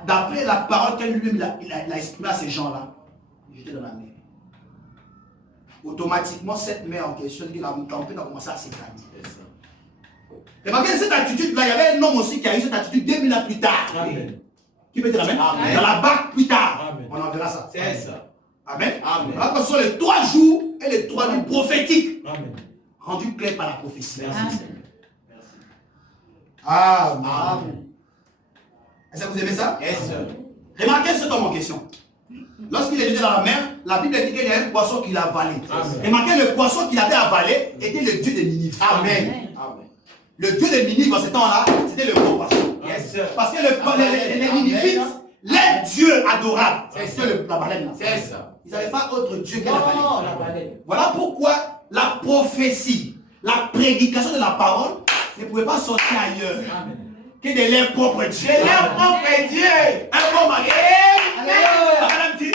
D'après la parole qu'elle lui-même il a exprimée à ces gens-là, j'étais dans la mer. Automatiquement, cette mer en question, la tempête a commencé à s'égarer. Remarquez cette attitude-là, il y avait un homme aussi qui a eu cette attitude 2000 ans plus tard. Amen. Qui peut dire amen? Amen. Dans la barque plus tard. Amen. On en verra ça. C'est ça. Amen. Amen. Alors que ce sont les 3 jours et les 3 nuits prophétiques Amen. rendus clairs par la prophétie. Merci, Seigneur. Merci. Amen. Amen. Est-ce que vous aimez ça? Yes, sir. Remarquez ce homme en question. Lorsqu'il était dans la mer, la Bible dit qu'il y a un poisson qu'il a avalé. Amen. Remarquez, le poisson qu'il avait avalé était le dieu de Ninive. Amen. Amen. Le dieu de Ninive en ce temps-là, c'était le gros poisson. Yes, sir. Parce que les Ninivites, leur dieu adorable, c'est la baleine. C'est ça. Ils n'avaient pas autre dieu que la Non, baleine. la baleine. Voilà pourquoi la prophétie, la prédication de la parole ne pouvait pas sortir ailleurs Amen. que de leur propre Dieu. C'est leur propre Dieu. Un bon mari. Alléluia. Madame dit,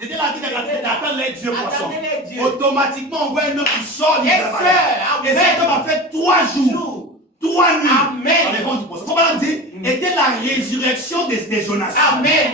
j'étais là qui d'attendre les dieux poissons. Attendez les dieux. Automatiquement, on voit un homme qui sort du Yes, travail. sir. Et cet homme a fait 3 jours, 3 nuits. Amen. dans les vents du poisson. Comment on dit? Était la résurrection de Jonas. Amen.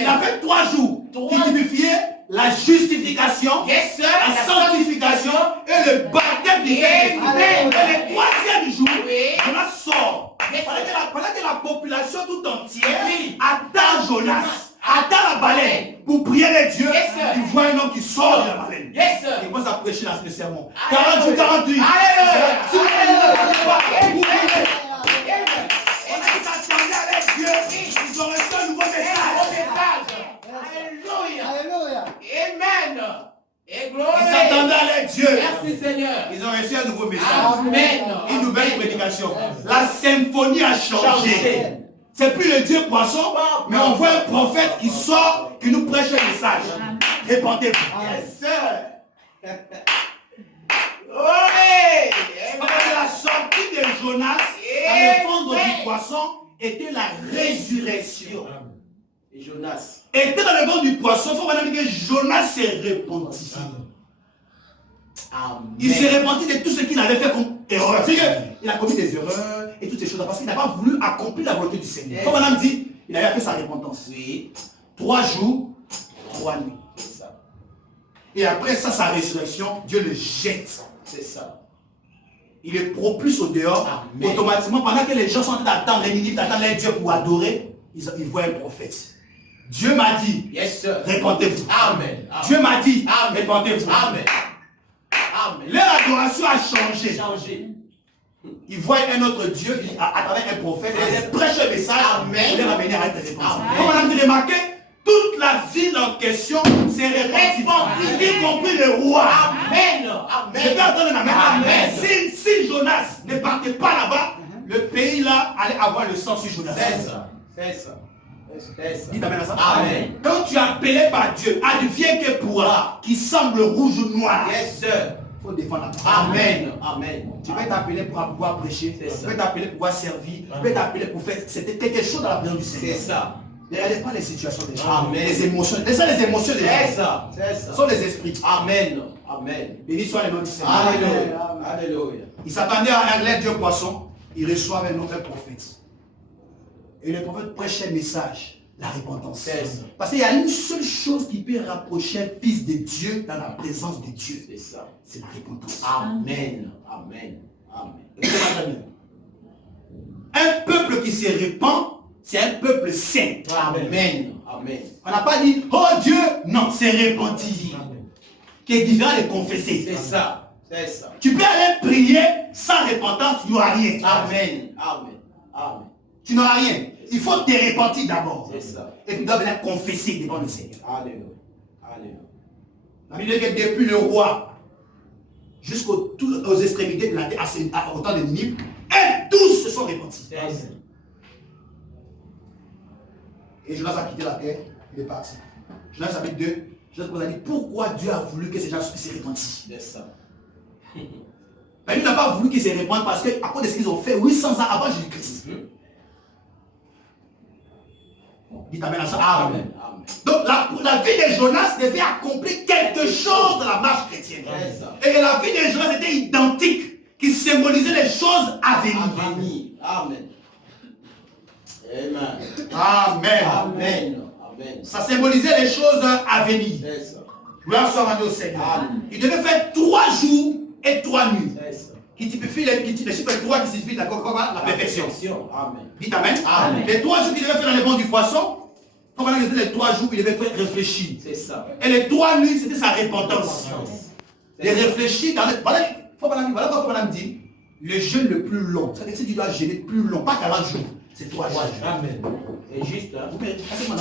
Il a Amen. fait 3 jours qui 3 typifiait la justification, Yes, sir. la sanctification et le baptême du Saint-Esprit. Amen. Et le 3e jour, Oui. Jonas sort. Yes, Pendant que la population tout entière Oui. attend Jonas, attend la baleine pour prier les dieux, Yes, sir. il voit un homme qui sort de la baleine. Yes, sir. Il commence à prêcher dans le sermon. Alléluia. 48, 48. Alléluia. Si vous ne le pas, Amen. vous priez. Amen. On a dit attendez avec Dieu. Ils ont reçu un nouveau Au message. message. Alléluia. Alléluia. Amen. Et Ils gloire. s'attendaient avec Dieu. Merci, Seigneur. Ils ont reçu un nouveau message. Amen. Une nouvelle Amen. prédication. La symphonie a changé. Changé. C'est plus le Dieu poisson, mais on voit un prophète qui sort, qui nous prêche un message. Répandez-vous. Yes, sir. Oui. Parce que la sortie de Jonas dans le fond du poisson était la résurrection. Et Jonas. Était dans le ventre du poisson, il faut maintenant dire que Jonas s'est repenti. Amen. Il s'est repenti de tout ce qu'il avait fait comme erreur. Il a commis des erreurs et toutes ces choses parce qu'il n'a pas voulu accomplir la volonté du Seigneur. Comme madame dit, il avait fait sa repentance. Oui. 3 jours, 3 nuits. C'est ça. Et après ça, sa résurrection, Dieu le jette. C'est ça. Il est propulse au dehors. Amen. Automatiquement, pendant que les gens sont en train d'attendre, les Ninivites attendent les dieux pour adorer, ils voient un prophète. Dieu m'a dit, Yes, sir. répentez-vous. Amen. Dieu m'a dit, Amen. répentez-vous. Amen. Amen. Leur adoration a changé. Changer. Ils voient un autre Dieu à travers un prophète et ils prêchent un message pour les ramener à être réponse. Comme on a remarqué, toute la ville en question s'est répandue, y compris le roi. Amen. Je Amen. peux entendre un amen. Amen. Si Jonas ne partait pas là-bas, le pays là allait avoir le sang sur Jonas. C'est ça. C'est ça. C'est ça. Dites amen à ça. Amen. Quand tu es appelé par Dieu, advienne que pourra, qui semble rouge ou noir, Yes, sir. il faut défendre la parole. Amen. Amen. Tu peux t'appeler pour pouvoir prêcher, C'est ça. tu peux t'appeler pour pouvoir servir, tu peux t'appeler pour faire. C'était quelque chose dans la prière du Seigneur. C'est ça. Ne regardez pas les situations des gens, Amen. les émotions. Laissez les émotions des C'est gens. ça. C'est Ce ça. sont les esprits. Amen. Amen. Béni soit le nom du Seigneur. Alléluia. Alléluia. Il s'attendait à un Dieu poisson, il reçoit un autre prophète. Et le prophète prêche un message, la repentance. C'est ça. Parce qu'il y a une seule chose qui peut rapprocher un fils de Dieu dans la présence de Dieu. C'est ça. C'est la repentance. Amen. Amen. Amen. Écoutez-moi très bien. Un peuple qui se répand, c'est un peuple saint. Amen. Amen. On n'a pas dit, oh Dieu, non, c'est repenti. Qui est différent de confesser. C'est ça. C'est ça. Tu peux aller prier sans repentance, tu n'auras rien. Amen. Amen. Amen. Tu n'auras rien. Il faut te repentir d'abord. C'est ça. Et tu dois venir confesser devant le Seigneur. Alléluia. Alléluia. La Bible dit que depuis le roi jusqu'aux extrémités de la terre, au temps de Ninive, et tous se sont repentis. C'est ça. Et Jonas a quitté la terre, il est parti. Jonas chapitre 2, Jonas nous a dit pourquoi Dieu a voulu que ces gens se repentent. C'est ça. Mais il n'a pas voulu qu'ils se répandent parce qu'à cause de ce qu'ils ont fait 800 ans avant Jésus-Christ. Dites amen à ça. Amen. Amen. Donc la vie de Jonas devait accomplir quelque chose dans la marche chrétienne. C'est ça. Et la vie de Jonas était identique, qui symbolisait les choses à venir. Amen. Amen. Amen. Amen. Amen. Amen. Ça symbolisait les choses à venir. C'est ça. Gloire soit rendue au Seigneur. Amen. Il devait faire 3 jours et 3 nuits. C'est ça. Qui typifie le chiffre 3 qui signifie la perfection. Amen. Dites amen. Amen. Les 3 jours qu'il devait faire dans le ventre du poisson, comme on a dit, les 3 jours, il devait faire réfléchir. C'est ça. Et les 3 nuits, c'était sa repentance. De réfléchir dans le. Voilà pourquoi madame dit, le jeûne le plus long. C'est-à-dire que tu dois jeûner plus long, pas 40 jours. C'est 3 jours. Amen. C'est juste, hein? Vous pouvez-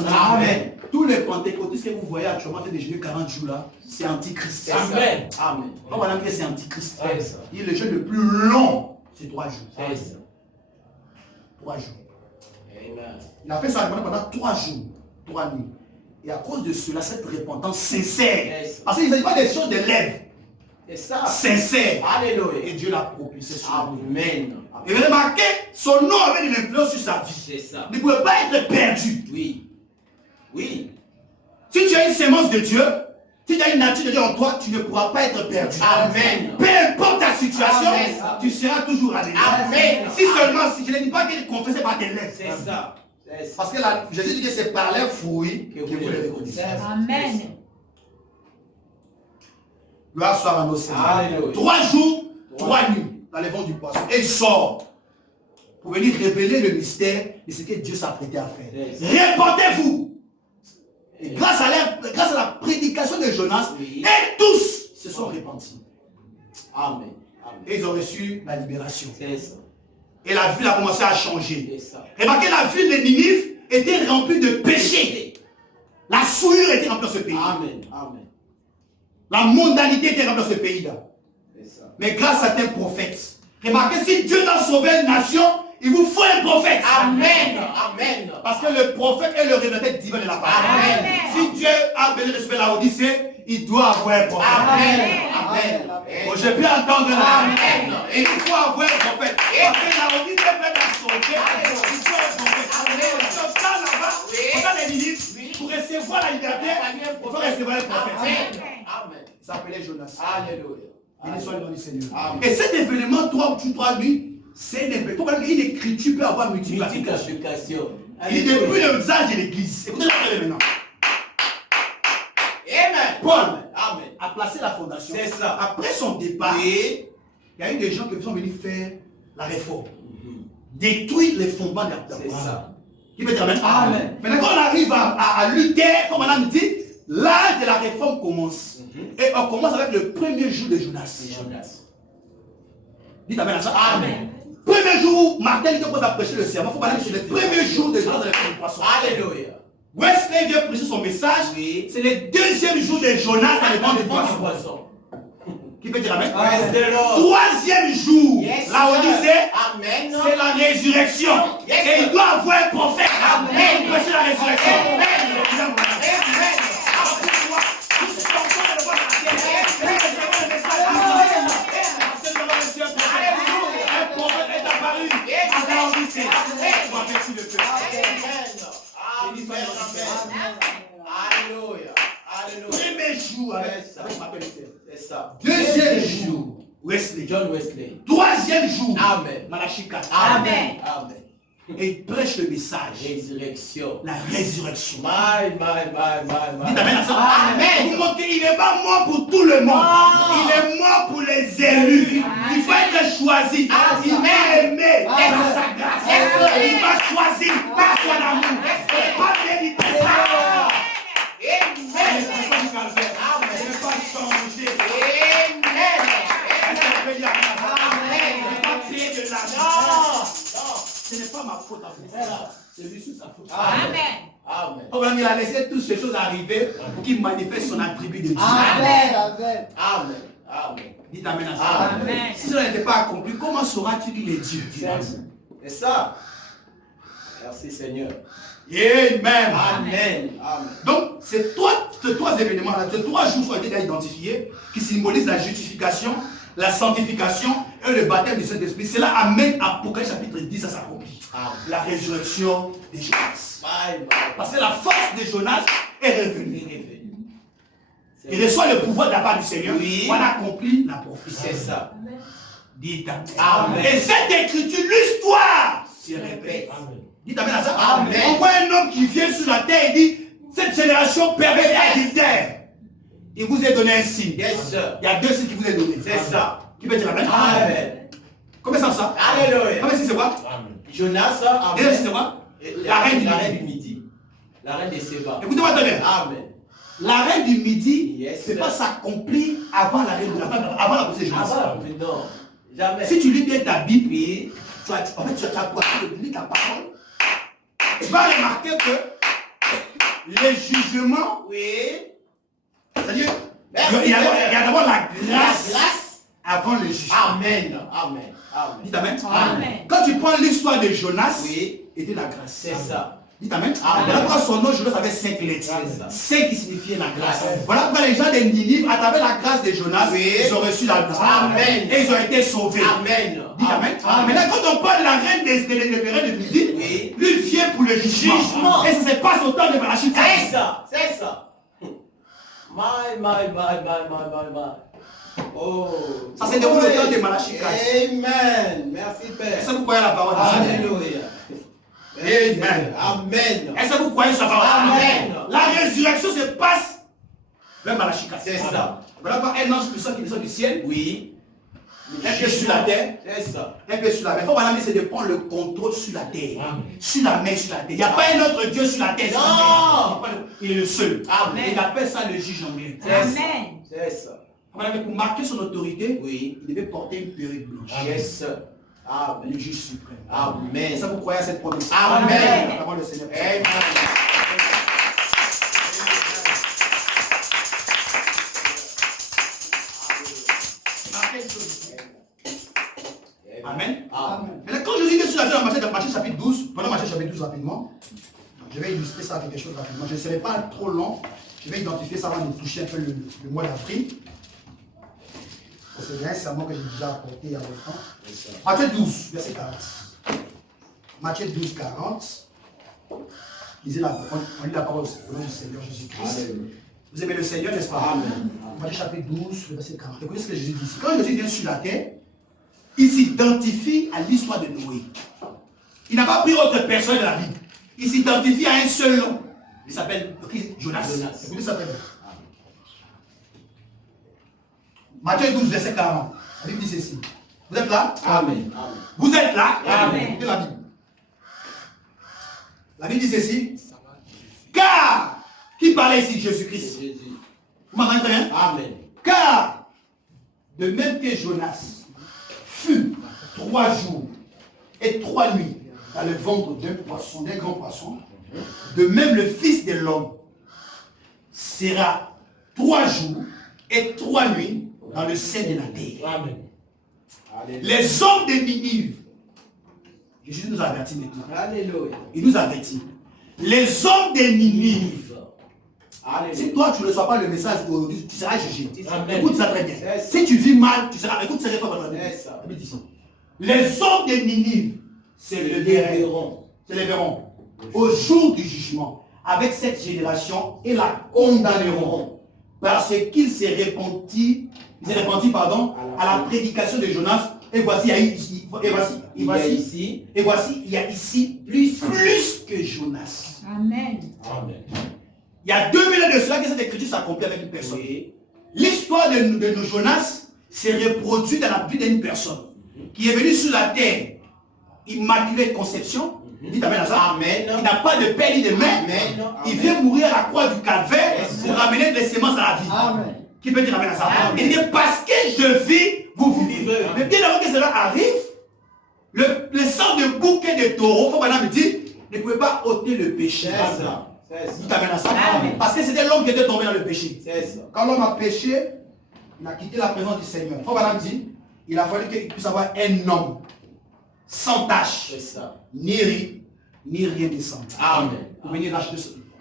Amen. Tous les pentecôtistes que vous voyez actuellement en train de jeûner 40 jours là, c'est antichrist. C'est ça. Amen. Amen. On va dire que c'est antichrist. C'est ça. Il est le jeûne le plus long, c'est 3 jours. C'est ça. 3 jours. Amen. Il a fait ça pendant 3 jours, 3 nuits. Et à cause de cela, cette repentance sincère, Yes. parce qu'il ne s'agit pas des choses de lèvres, C'est ça. sincères, et Alléluia. Dieu l'a propulsé sur lui. Amen. Et vous remarquez, son nom avait une influence sur sa vie. C'est ça. Il ne pouvait pas être perdu. Oui. Oui. Si tu as une sémence de Dieu, si tu as une nature de Dieu en toi, tu ne pourras pas être perdu. Amen. Peu importe ta situation, Amen. tu seras toujours à l'église. Amen. Si seulement, si je ne dis pas qu'il confessait par tes lèvres. C'est ça. C'est ça. Parce que Jésus dit que c'est par leurs fruits que vous les reconnaissez. Amen. Gloire soit à nos Seigneur. Alléluia. 3 jours, 3 nuits dans les vents du poisson. Et il sort pour venir révéler le mystère de ce que Dieu s'apprêtait à faire. Yes. Répandez-vous. Et grâce à la prédication de Jonas, Oui. et tous se sont répandus. Amen. Amen. Et ils ont reçu la libération. C'est ça. Et la ville a commencé à changer. C'est ça. Remarquez, la ville de Ninive était remplie de péchés. La souillure était remplie dans ce pays. Amen. Amen. La mondanité était remplie dans ce pays-là. C'est ça. Mais grâce à tes prophètes, remarquez, si Dieu doit sauver une nation, il vous faut un prophète. Amen. Amen. Parce que le prophète est le révélateur divin de la parole. Amen. Si Dieu a besoin de sauver la Odyssée, il doit avoir un prophète. Amen. Amen. Bon, je peux entendre là. Amen. Et il faut avoir un prophète. Parce que la Rodie est prête à sauver. Il faut un prophète. Comme ça, là-bas, on a les ministres. Pour recevoir la liberté, il faut recevoir un prophète. Amen. Il s'appelait Jonas. Alléluia. Béni soit le nom du Seigneur. Amen. Et cet événement, 3 nuits, c'est un événement. Une écriture peut avoir multiplication. Il est depuis le visage de l'église. Écoutez la maintenant. Amen. Paul Amen. a placé la fondation. C'est ça. Après son départ, il y a eu des gens qui sont venus faire la réforme. Détruire les fondements de la C'est ça. Qui veut dire Amen. Amen. Maintenant, quand on arrive à Luther, comme on a dit, l'âge de la réforme commence. Et on commence avec le premier jour de Jonas. Dites Amen à ça. Amen. Premier jour où Martin commence à prêcher le serment, il faut parler sur le premier jour de Jonas dans la réforme du poisson. Alléluia. Wesley vient prêcher son message. C'est le deuxième jour de Jonas dans le ventre du poisson. Qui peut dire Amen? Troisième jour, là on dit c'est la résurrection. Et il doit avoir un prophète pour prêcher la résurrection. Un prophète est apparu. Premier jour avec ma belle. C'est ça. Deuxième jour, Wesley. John Wesley. Troisième jour, Amen. Malachi 4. Amen. Amen. Et il prêche le message. Résurrection. La résurrection. My. Dites Amen à ça. Amen. Vous montrez, il n'est pas mort pour tout le monde. Il est mort pour les élus. Il faut être choisi. Il m'a aimé par sa grâce. Il m'a choisi par son amour. Il n'est pas mérité ça. Amen. Il n'est pas changé. Amen. Il n'est pas payé de l'argent. Ce n'est pas ma faute à vous. C'est lui sur sa faute. Amen. Amen. Il a laissé toutes ces choses arriver pour qu'il manifeste son attribut de Dieu. Amen. Dites Amen à ça. Amen. Si cela n'était pas accompli, comment sauras-tu qu'il est Dieu? C'est ça. Merci Seigneur. Amen. Amen. Donc, ces trois événements-là, ces 3 jours sont déjà identifiés qui symbolisent la justification, la sanctification et le baptême du Saint-Esprit. Cela amène Apocalypse chapitre 10 à s'accomplir. La résurrection de Jonas. Parce que la force de Jonas est revenue. Il reçoit le pouvoir de la part du Seigneur. On a accompli la prophétie. C'est ça. Dites Amen. Et cette écriture, l'histoire se répète. Dites Amen à ça. Amen. On voit un homme qui vient sur la terre et dit, cette génération perverse et terre. Il vous a donné un signe. Yes, sir. Il y a 2 signes qui vous est donné. C'est ça. Qui peut dire Amen? Amen. Comment ça? Alléluia. Comment c'est quoi? Jonas, Et amen. c'est quoi? La reine du midi. La reine de Séba. Écoutez-moi très bien. Amen. La reine du midi, Yes, c'est sir. pas s'accomplir avant la reine de avant la prophétie de Jonas. Non. Jamais. Si tu lis bien ta Bible, tu as lu ta parole, tu vas remarquer que les jugements, c'est-à-dire, il y a d'abord la grâce avant le jugement. Amen. Dites Amen. Amen. Quand tu prends l'histoire de Jonas, était la grâce. C'est ça. Dites Amen. Amen. Voilà pourquoi son nom Jonas avait 5 lettres. C'est ça. 5 qui signifiait la grâce. Amen. Voilà pourquoi les gens de Ninive, à travers la grâce de Jonas, ils ont reçu la grâce. Amen. Et ils ont été sauvés. Amen. Dites Amen. Maintenant, quand on parle de la reine de midi, lui vient pour le jugement. Et ça se passe au temps de Malachi 4. C'est ça. My. Oh. Ça se déroule au temps de Malachi 4. Amen. Merci Père. Est-ce que vous croyez à la parole de Dieu? Alléluia. Amen. Amen. Est-ce que vous croyez sur la parole? Amen. La résurrection se passe vers Malachi 4. C'est ça. Voilà pourquoi un ange puissant qui descend du ciel, Oui. un pied sur la terre, C'est ça. un pied sur la mer. Il faut vraiment c'est de prendre le contrôle sur la terre. Sur la mer, sur la terre. Il n'y a pas un autre Dieu sur la terre. Non. Il est le seul. Amen. Il appelle ça le juge anglais. Amen. C'est ça. Voilà, mais pour marquer son autorité, Oui. il devait porter une perruque blanche. Yes, sir. Amen. Le juge suprême. Amen. Ça, vous croyez à cette promesse? Amen. La parole du Seigneur. Amen. Marquez une chose. Amen. Amen. Maintenant, quand Jésus est sur la terre dans Matthieu chapitre 12, pendant Matthieu chapitre 12 rapidement, je vais illustrer ça avec des choses rapidement. Je ne serai pas trop long. Je vais identifier ça avant de toucher un peu le mois d'avril. C'est un sermon que j'ai déjà apporté il y a longtemps. Matthieu 12, verset 40. Matthieu 12, 40. On lit la parole au nom du Seigneur Jésus-Christ. Vous aimez le Seigneur, n'est-ce pas? Amen. Matthieu chapitre 12, verset 40. Écoutez ce que Jésus dit ici. Quand Jésus vient sur la terre, il s'identifie à l'histoire de Noé. Il n'a pas pris autre personne de la Bible. Il s'identifie à un seul nom. Il s'appelle Jonas. Écoutez ça. Matthieu 12, verset 40. La Bible dit ceci. Vous êtes là? Amen. Vous êtes là? Amen. Écoutez la Bible. La Bible dit ceci. Car, qui parlait ici? Jésus-Christ. Vous m'entendez très bien? Amen. Car, de même que Jonas fut 3 jours et 3 nuits dans le ventre d'un poisson, d'un grand poisson, de même le Fils de l'homme sera 3 jours et 3 nuits dans le sein de la terre. Amen. Les hommes de Ninive, Jésus nous avertit maintenant. Alléluia. Il nous avertit. Les hommes de Ninive. Si toi tu ne reçois pas le message aujourd'hui, tu seras jugé. Amen. Écoute ça très bien. Si tu vis mal, tu seras. Écoute ces réformes. Les hommes de Ninive se lèveront au jour du jugement avec cette génération et la condamneront parce qu'il s'est repenti, à la prédication de Jonas. Et voici, il y a ici plus que Jonas. Amen. Amen. Il y a 2000 ans de cela que cette écriture s'accomplit avec une personne. L'histoire de nos Jonas s'est reproduite dans la vie d'une personne qui est venue sur la terre, immaculée de conception. Dites amen à ça. Amen. Il n'a pas de père ni de mère. Il vient mourir à la croix du calvaire pour ramener les semences à la vie. Amen. Qui peut dire amen à ça? Il dit parce que je vis, vous vivez. Mais bien avant que cela arrive, le sang de bouc et de taureau, il faut maintenant me dire, ne pouvait pas ôter le péché. Dites amen à ça. Parce que c'était l'homme qui était tombé dans le péché. Quand l'homme a péché, il a quitté la présence du Seigneur. Il faut maintenant me dire, il a fallu qu'il puisse avoir un homme sans tache, ni ride, ni rien de sang. Amen. Pour venir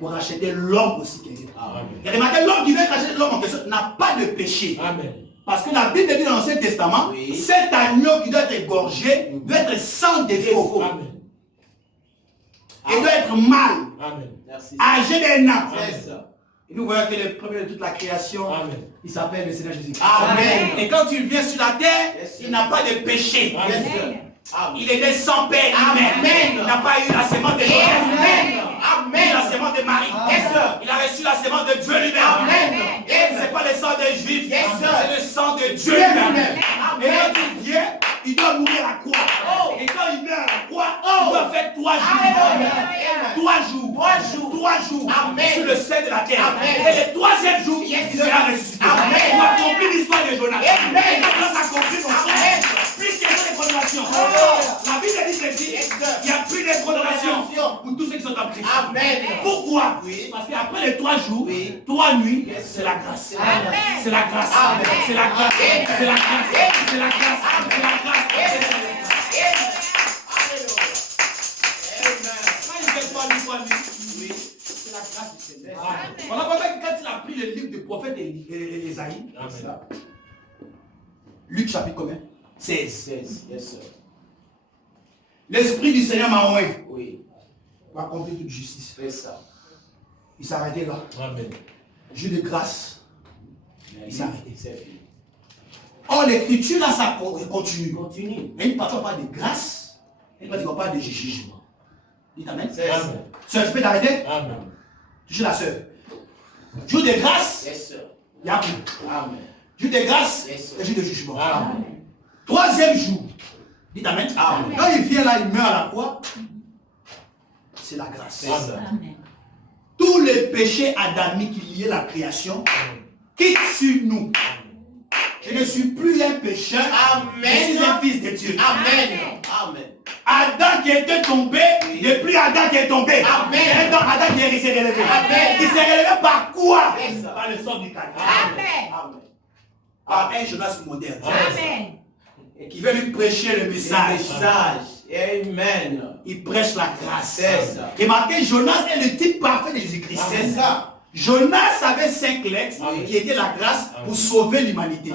racheter l'homme aussi qui est là. Et remarquez, l'homme qui vient racheter l'homme en question n'a pas de péché. Amen. Parce que la Bible dit dans l'Ancien Testament, cet agneau qui doit être égorgé doit être sans défaut. Amen. Il doit être mâle. Amen. Âgé d'un an. Et nous voyons que le premier de toute la création, il s'appelle le Seigneur Jésus. Amen. Et quand il vient sur la terre, il n'a pas de péché. Amen. Il est né sans père. Amen. Il n'a pas eu la sémence de Amen. Amen. La sémence de Marie. Il a reçu la sémence de Dieu lui-même. Amen. Et ce n'est pas le sang des Juifs, c'est le sang de Dieu lui-même. Et quand il vient, il doit mourir à la croix. Et quand il meurt à la croix, il doit faire 3 jours. 3 jours. Sur le sein de la terre. Et le 3e jour, il sera ressuscité. Il a accompli l'histoire de Jonas. Et quand on a accompli son sang, plus qu'il y a de condamnation. La Bible dit ceci, il n'y a plus de condamnation pour tous ceux qui sont en Christ. Amen. Pourquoi? Parce qu'après les 3 jours, 3 nuits, c'est la grâce. C'est la grâce. C'est la grâce. C'est la grâce. C'est la grâce. C'est la grâce. C'est la grâce du Seigneur. Voilà pourquoi quand il a pris le livre du prophète Ésaïe, Luc chapitre combien? 16. L'Esprit du Seigneur m'a envoyé. Va accomplir toute justice. Il s'est arrêté là. Dieu de grâce. Il s'est arrêté. Or, l'écriture là, ça continue. Et il ne parle pas de grâce, il ne parle pas de jugement. Dites amen. Sœur, je peux t'arrêter? Touchez la sœur. Dieu de grâce, il y a plus. Dieu de grâce, et Dieu de jugement. 3e jour. Dites amen. Quand il vient là, il meurt à la croix. C'est la grâce. Amen. Tous les péchés adamiques qui liaient la création quittent sur nous. Je ne suis plus un pécheur. Je suis un fils de Dieu. Amen. Adam qui était tombé, il n'est plus Adam qui est tombé. C'est Adam qui s'est relevé. Il s'est relevé par quoi? Par le sang du calvaire. Par un Jonas moderne. Et qui veut lui prêcher le message. Amen. Il prêche la grâce. Et marqué, Jonas est le type parfait de Jésus-Christ. C'est ça. Jonas avait 5 lettres qui étaient la grâce pour sauver l'humanité.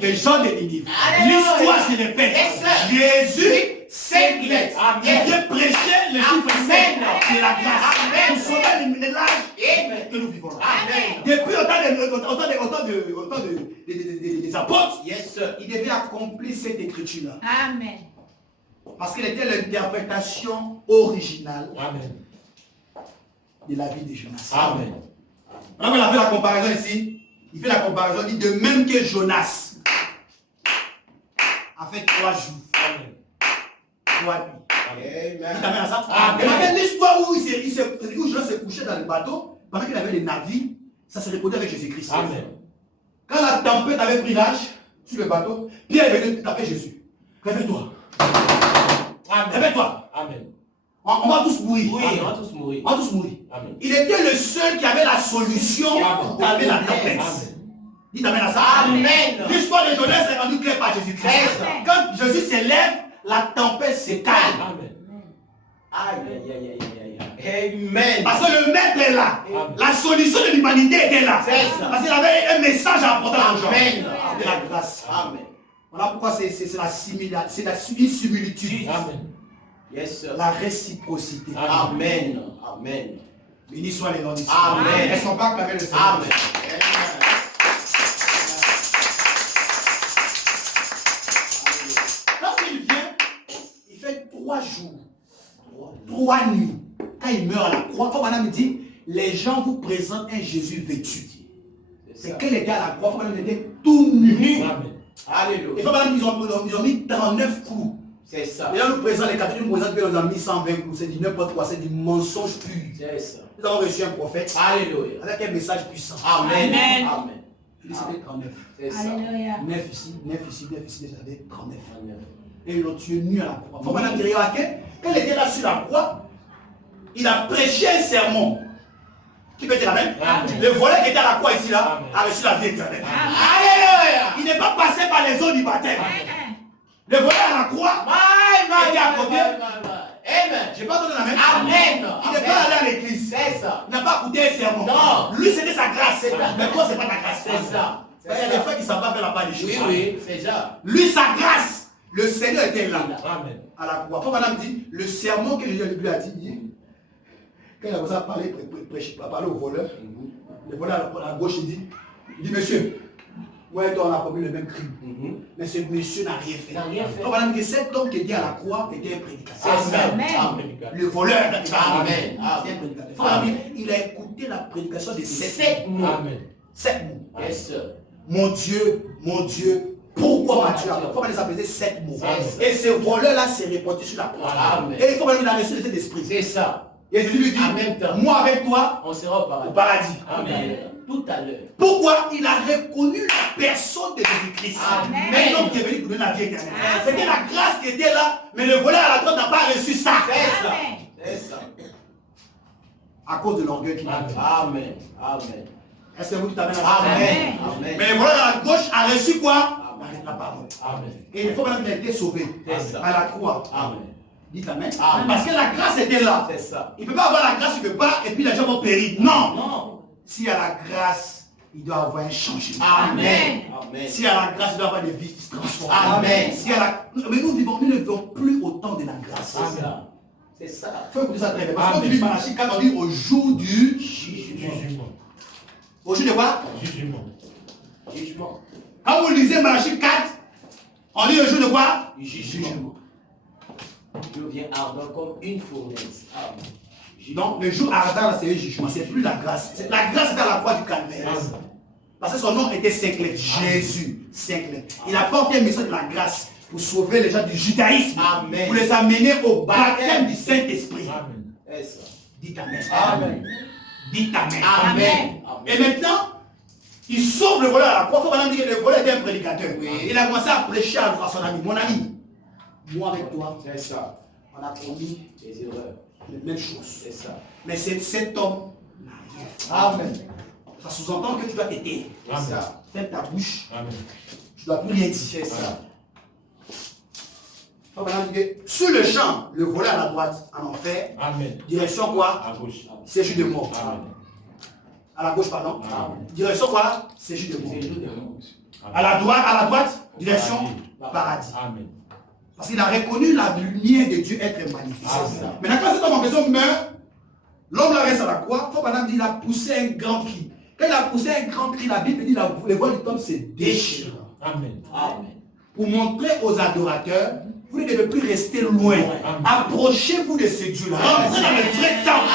Les gens de Ninive. L'histoire se répète. Jésus, 5 lettres. Il vient prêcher le chiffre 5 de la grâce pour sauver le ménage que nous vivons là. Depuis autant des apôtres, il devait accomplir cette écriture-là. Amen. Parce qu'elle était l'interprétation originale de la vie de Jonas. Amen. Là, il a fait la comparaison ici. Il fait la comparaison, il dit de même que Jonas a fait 3 jours. 3 nuits. Il t'amène à ça. Regardez l'histoire où Jonas s'est couché dans le bateau, pendant qu'il avait les navires, ça se répondait avec Jésus-Christ. Quand la tempête avait pris l'âge sur le bateau, Pierre est venu taper Jésus. Réveille-toi. Réveille-toi. Amen. On va tous mourir. Oui, on va tous mourir. On va tous mourir. Amen. Il était le seul qui avait la solution pour calmer la tempête. Dites amen à ça. Amen. L'histoire de Jonas est rendue claire par Jésus-Christ. Quand Jésus s'élève, la tempête se calme. Amen. Aïe. Amen. Parce que le maître est là. La solution de l'humanité était là. Parce qu'il avait un message à apporter aux gens. Amen. C'était la grâce. Amen. Voilà pourquoi c'est la similitude. Amen. Yes, sir. La réciprocité. Amen. Amen. Béni soit les noms d'ici. Amen. Elles ne sont pas acclamées le Seigneur. Amen. Lorsqu'il vient, il fait 3 jours, 3 nuits. Quand il meurt à la croix, comme madame dit, les gens vous présentent un Jésus vêtu. C'est qu'il était à la croix, comme madame était tout nu. Alléluia. Et comme madame, ils ont mis 39 coups. C'est ça. Et là, nous présentons les catholiques, nous présentons qu'ils ont mis 120 coups. C'est du n'importe quoi, c'est du mensonge pur. C'est ça. Nous avons reçu un prophète Alléluia. avec un message puissant. Amen. Amen. Amen. C'était 39. C'est ça. Alléluia. 9 ici, 9 ici, 9 ici, déjà 39. Amen. Et ils l'ont tué nu à la croix. Faut maintenant dire, quand il était là sur la croix, il a prêché un sermon. Qui peut dire Amen? Le volet qui était à la croix ici, là, a reçu la vie éternelle. Alléluia. Il n'est pas passé par les eaux du baptême. Le volet à la croix, était à côté. Amen. Je n'ai pas donné la main. Amen. Il n'est pas allé à l'église. C'est ça. Il n'a pas écouté un sermon. Non. Lui, c'était sa grâce. Mais toi, ce n'est pas ta grâce. C'est ça. Il y a des fois qui ne savent pas faire la part des choses. Oui, c'est ça. Lui, sa grâce, le Seigneur était là. Amen. À la croix. Faut madame dit, le sermon que Jésus a dit, quand il a commencé à parler, au voleur, le voleur à la gauche, il dit, monsieur, moi et toi on a commis le même crime. Mais ce monsieur n'a rien fait. Faut madame dit, cet homme qui était à la croix était un prédicateur. Amen. Le voleur, Amen. c'est un prédicateur. Faut madame dire, il a écouté la prédication de 7 mots. Amen. 7 mots. Yes, sir. Mon Dieu, pourquoi m'as-tu appelé? Il faut que ça faisait 7 mots. Et ce voleur-là s'est répandu sur la croix. Amen. Et il faut que il a reçu le Saint-Esprit. C'est ça. Et Jésus lui dit, En même temps. moi avec toi, On sera au au paradis. paradis. Amen. Tout à l'heure. Pourquoi? Il a reconnu la personne de Jésus-Christ. Amen. Un homme qui est venu pour donner la vie éternelle. C'était la grâce qui était là, mais le voleur à la croix n'a pas reçu ça. C'est ça. Amen. C'est ça. À cause de l'orgueil qu'il a. Amen. Amen. Est-ce que vous dites Amen? Amen. Amen. Mais le voleur à la gauche a reçu quoi? La parole. Amen. Et il faut qu'il ait été sauvé C'est ça. à la croix. Amen. Dites Amen. Amen. Parce que la grâce était là. C'est ça. Il ne peut pas avoir la grâce quelque part et puis les gens vont périr. Non. Non. S'il y a la grâce, il doit avoir un changement. Amen. Amen. S'il y a la grâce, il doit avoir des vies qui se transforment. Amen. S'il y a la... Mais nous ne vivons plus au temps de la grâce. C'est ça. C'est ça. Il faut écouter ça très bien. Parce que quand tu lis Malachie 4, on dit au jour du jugement. Jugement. Au jour de quoi? Jugement. Jugement. Quand vous lisez Malachie 4, on dit au jour de quoi? Jugement. Dieu vient ardent comme une fournaise. Amen. Donc le jour ardent, c'est le jugement. C'est plus la grâce. La grâce est à la croix du calvaire. Parce que son nom était 5 lettres. Jésus, 5 lettres. Il a porté un message de la grâce pour sauver les gens du judaïsme. Amen. Pour les amener au baptême du Saint-Esprit. Amen. C'est ça. Dites Amen. Amen. Dites Amen. Amen. Et maintenant, il sauve le voleur à la croix. Il faut maintenant dire que le voleur était un prédicateur. Oui. Il a commencé à prêcher à son ami. Mon ami, moi avec toi, C'est ça. on a commis Les erreurs. les mêmes choses. C'est ça. Mais cet homme n'a rien fait. Amen. Ça sous-entend que tu dois t'aider. C'est ça. Ferme ta bouche. Amen. Tu ne dois plus rien dire. C'est ça. Il faut maintenant dire que sur le champ, le voleur à la droite, en enfer, Amen. direction quoi? À gauche. C'est juste de mort. Amen. À la gauche, pardon. Amen. Direction quoi? Séjour de C'est monde. le monde. À la droite, direction paradis. Amen. Parce qu'il a reconnu la lumière de Dieu être manifestée. Amen. Maintenant, quand cet homme en question meurt, l'homme là reste à la croix. Faut madame dit il a poussé un grand cri. Quand il a poussé un grand cri, la Bible dit les voiles du temple se déchirent. Amen. Amen. Pour montrer aux adorateurs, vous ne devez plus rester loin. Amen. Approchez-vous de ce Dieu-là. Rentrez dans le vrai temple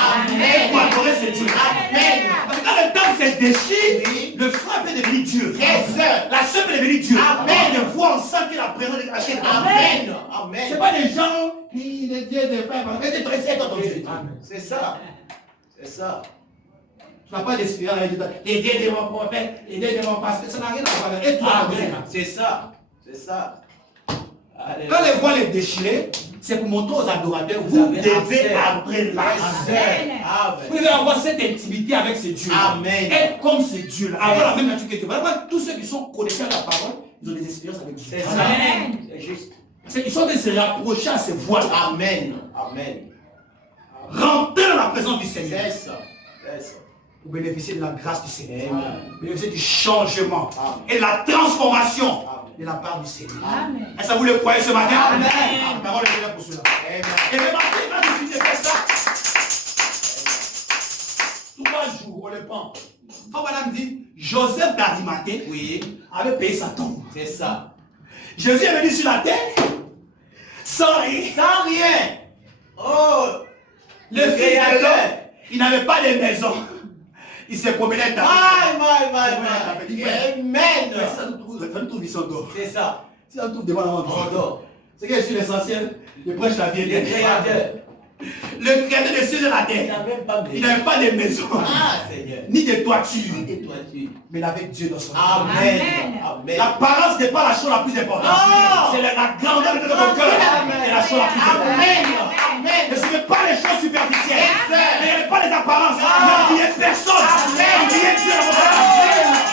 pour adorer ce Dieu. Amen. Parce que quand le temple se déchire, le frère peut devenir Dieu. Yes, sir. La sœur peut devenir Dieu. Amen. De voir, on sent que la présence de Dieu. Amen. Ce n'est Amen. pas des gens qui les Dieu des frères. Mais des pressés dans ton Dieu. Amen. C'est ça. C'est ça. Tu n'as pas d'espérance. Les dieux de mon prophète, les dieux de mon pasteur. Ça n'a rien à voir. Et toi, Amen. C'est ça. C'est ça. quand les voiles est déchiré, c'est pour montrer aux adorateurs, vous avez devez accès. entrer là. Amen. Vous devez avoir cette intimité avec ce Dieu. Amen. Être comme ce Dieu-là. Avoir la même nature que Dieu. Voilà, tous ceux qui sont connectés à la parole, ils ont des expériences avec Dieu. C'est ça. Amen. C'est juste. Ils sont de se rapprocher à ces voiles. Amen. Amen. Rentrer dans la présence du Seigneur. C'est ça. C'est ça. Pour bénéficier de la grâce du Seigneur. Amen. Bénéficier du changement. Amen. Et de la transformation Amen. de la part du Seigneur. Amen. Est-ce que vous le croyez ce matin? Amen. La parole est là pour cela. Amen. Et remarquez, quand Jésus fait ça, 3 jours, on le prend. Quand madame dit, Joseph d'Arimathée, Oui. avait payé sa tombe. C'est ça. Jésus est venu sur la terre, sans rien. Sans rien. Oh. Le fils de Créateur. l'homme, il n'avait pas de maison. Il s'est promené dans My. Amen. ça nous trouve ici en dehors. C'est ça. Si on trouve devant la On main, dort. c'est que je suis l'essentiel. Je prêche la Le vérité. Créateur. Le créateur des cieux et de la Il terre. n'a même pas Il de n'avait pas de maison, Ah, Seigneur. ni de toiture, Et toi, tu. mais il avait Dieu dans son Amen. Amen. Amen. L'apparence n'est pas la chose la plus importante. Non. C'est la grandeur de notre cœur qui est la chose la plus importante. Amen. Ne Amen. suivez pas les choses superficielles. Yes, sir. Ne regardez pas les apparences. Ah. N'oubliez personne. Amen. Oubliez Dieu dans votre Amen. vie.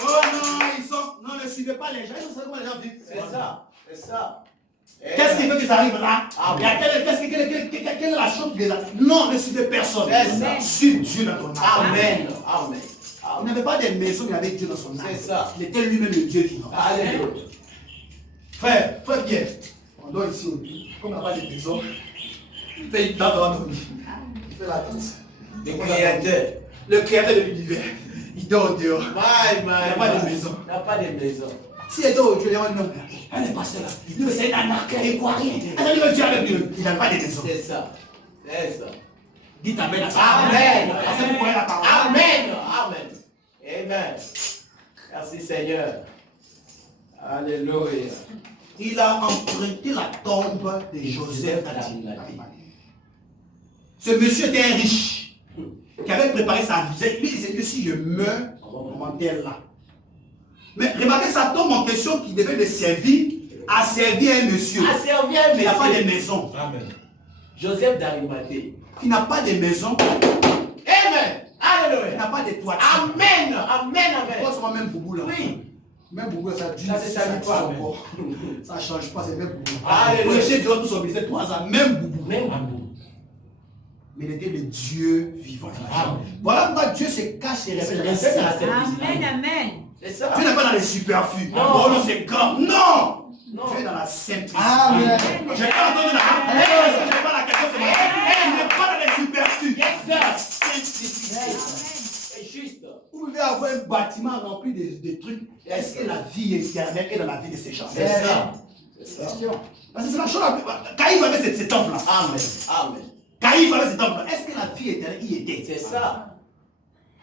Oh non, non, ne suivez pas les gens. Vous savez comment les gens vivent. C'est ça. C'est ça. Qu'est-ce qui fait qu'ils arrivent là? Amen. Il y a quelle est la chose qui les a? Non, ne suivez personne. C'est ça. Suivez Dieu dans ton âme. Amen. Amen. Il n'avait pas de maison, mais il avait Dieu dans son âme. C'est ça. Il était lui-même le Dieu vivant. Alléluia. Frère Pierre, on dort ici aujourd'hui. Comme on n'a pas de maison, il fait une tente devant nous. Il fait la tente. Le Créateur. Le créateur de l'univers. Il dort dehors. My. Il n'a pas de maison. Il n'a pas de maison. Si elle dort, tu lui dis non. Elle n'est pas seule. Lui, c'est un arcade, il ne croit rien. Elle dit, Dieu avec lui. Il n'a pas de maison. C'est ça. C'est ça. Dites Amen à ça. Amen. Parce que vous croyez la parole. Amen. Amen. Amen. Merci Seigneur. Alléluia. Il a emprunté la tombe de Joseph d'Arimathée. Ce monsieur était un riche qui avait préparé sa vie. Lui, il s'est dit, si je meurs, on m'enterre là. Mais remarquez, sa tombe en question qui devait le servir, a servi à un monsieur A servi à un qui n'a pas de monsieur. maison. Amen. Joseph d'Arimathée. Qui n'a pas de maison, Amen. qui Alléluia. n'a pas de toiture. Amen. Amen. Amen. Pourquoi même Boubou là? Oui. Même Boubou, ça dure. Ça, c'est ça, ça pas, encore. Ça ne change pas, c'est même Boubou. Alléluia. Prêcher durant tout son ministère, 3 ans, même Boubou. Même. Amen. Mais il était le Dieu vivant. Amen. Voilà pourquoi Dieu se cache et révèle. Reste dans la service. Amen. Amen. C'est ça. Dieu n'est pas dans les superflus. Non. Oh non, c'est grand. Non. Non. Dieu est dans la simplicité. Amen. J'ai pas entendu la question. Ce n'est pas la question, c'est elle n'est pas dans les superflus. Simplicité. C'est juste. Vous pouvez avoir un bâtiment rempli de trucs. Est-ce que la vie éternelle est dans la vie de ces gens? C'est ça. C'est ça. Question. Parce que c'est la chose la plus. Caïphe avait ces temples-là. Amen. Amen. Caïphe avait ces temples-là. Est-ce que la vie éternelle y était? C'est ça.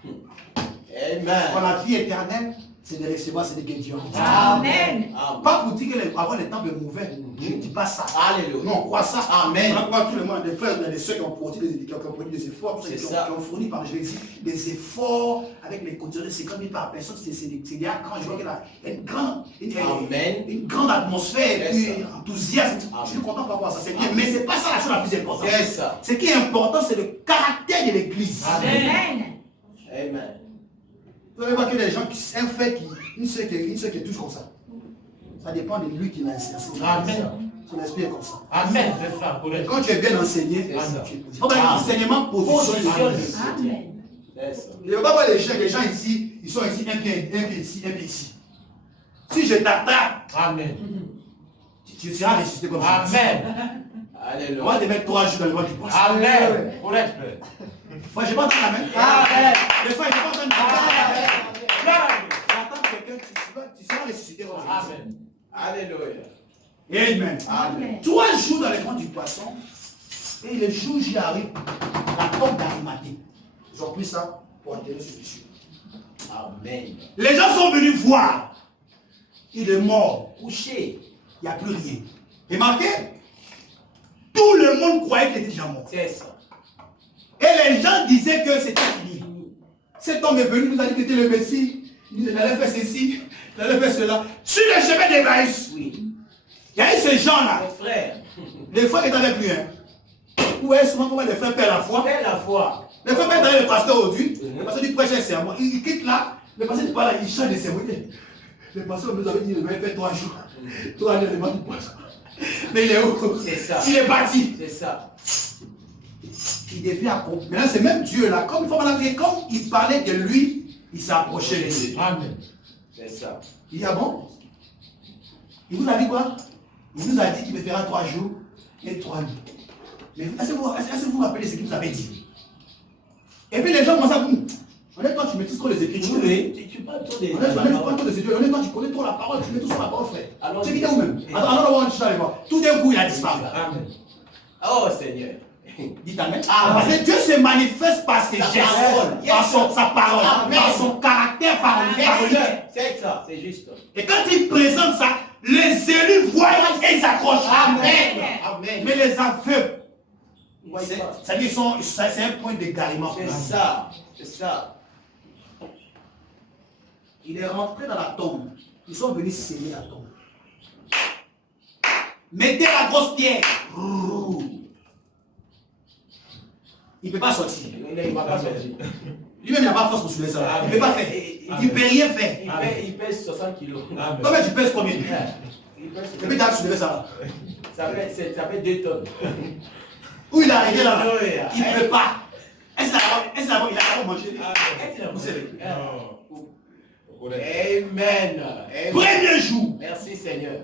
Pour Amen. la vie éternelle, c'est de recevoir ce que Dieu a dit. Amen. Amen. Pas pour dire que avoir les temples mauvais. Je ne dis pas ça. Alléluia. Non, on croit ça. Amen. On croit tout le monde, des frères, des soeurs qui ont produit des efforts, C'est qui ça. ont fourni par Jésus des efforts avec les conditions de 50 000 par personne. C'est des grands. Je vois qu'il y a Amen. une grande atmosphère, C'est puis ça. enthousiaste. Amen. Je suis content par voir ça. C'est bien, mais ce n'est pas ça la chose la plus importante. C'est ça. Ce qui est important, c'est le caractère de l'Église. Amen. Amen. Vous allez voir que les gens, un fait, une sœur qui est toujours comme ça. Ça dépend de lui qui l'a inséré. Amen. Son esprit est comme ça. Amen. C'est ça. Correct. Quand tu es bien enseigné, C'est ça. il faut que l'enseignement positionne. Amen. C'est ça. Je ne veux pas voir les gens ici, ils sont ici, un pied ici, un pied ici. Si je t'attrape, Amen. tu seras ressuscité comme ça. Amen. Alléluia. On va te mettre 3 jours dans le ventre du poisson. Amen. Correct. Moi, je n'ai pas entendu la main. Amen. Des fois, je n'ai pas entendu la main. Amen. J'attends quelqu'un, tu seras ressuscité comme ça. Amen. Alléluia. Amen. Amen. 3 jours dans le ventre du poisson. Et le jour où j'y arrive, la tombe d'Arimathée. Ils ont pris ça pour enterrer ce monsieur. Amen. Les gens sont venus voir. Il est mort. Couché. Il n'y a plus rien. Remarquez, tout le monde croyait qu'il était déjà mort. C'est ça. Et les gens disaient que c'était fini. Cet homme est venu, nous a dit qu'il était le Messie. Il allait faire ceci, il allait faire cela. Sur le chemin d'Emmaüs, Oui. il y a eu ces gens-là. Mes frères. Les frères qui étaient avec lui. Hein. Vous voyez souvent comment les frères perdent la foi. Fais la foi. Les frères perdent le pasteur aujourd'hui. Le pasteur dit prêche un sermon. Il quitte là. Le pasteur dit pas là, il change de sermon. Le pasteur nous avait dit qu'il devait faire 3 jours. 3 jours de ventre du poisson. Mais il est où? C'est ça. Il est parti. C'est ça. Il devient accompli. Maintenant, c'est même Dieu là. Comme il parlait de lui, il s'est approché de lui. Amen. C'est ça. Il dit, ah bon? Il vous a dit quoi? Il nous a dit qu'il me fera 3 jours et 3 nuits. Mais est-ce que vous vous rappelez ce qu'il nous avait dit? Et puis les gens commencent à vous. Honnêtement, tu maîtrises trop les Écritures. Oui. Tu parles trop des. Honnêtement, tu connais trop la parole, tu mets tout sur la parole, frère. Alors, Tu es vidéo même. Alors, on va aller voir. Tout d'un coup, il a disparu. Amen. Oh Seigneur. Dites Amen. Parce que Dieu se manifeste par ses gestes, parole. par sa parole, Amen. par son caractère, par l'œuvre. C'est ça. C'est juste. Et quand il présente ça, les élus voient et s'accrochent. Amen. Amen. Mais les aveugles, C'est c'est-à-dire c'est un point d'égarement. c'est ça. C'est ça. Il est rentré dans la tombe. Ils sont venus sceller la tombe. Mettez la grosse pierre. Il ne peut pas sortir. Il ne va pas sortir. Lui-même, il n'a pas force pour soulever ça. Il ne peut pas faire. Il ne peut rien faire. Il pèse 60 kilos. Amen. Toi, tu pèses combien? Il pèse Et puis, tu as soulevé ça. ça fait 2 tonnes. Où il est arrivé là? Alléluia. Il ne peut pas. Est-ce qu'il a d'abord mangé? Est-ce qu'il a poussé? Amen. Amen. Premier jour. Merci Seigneur.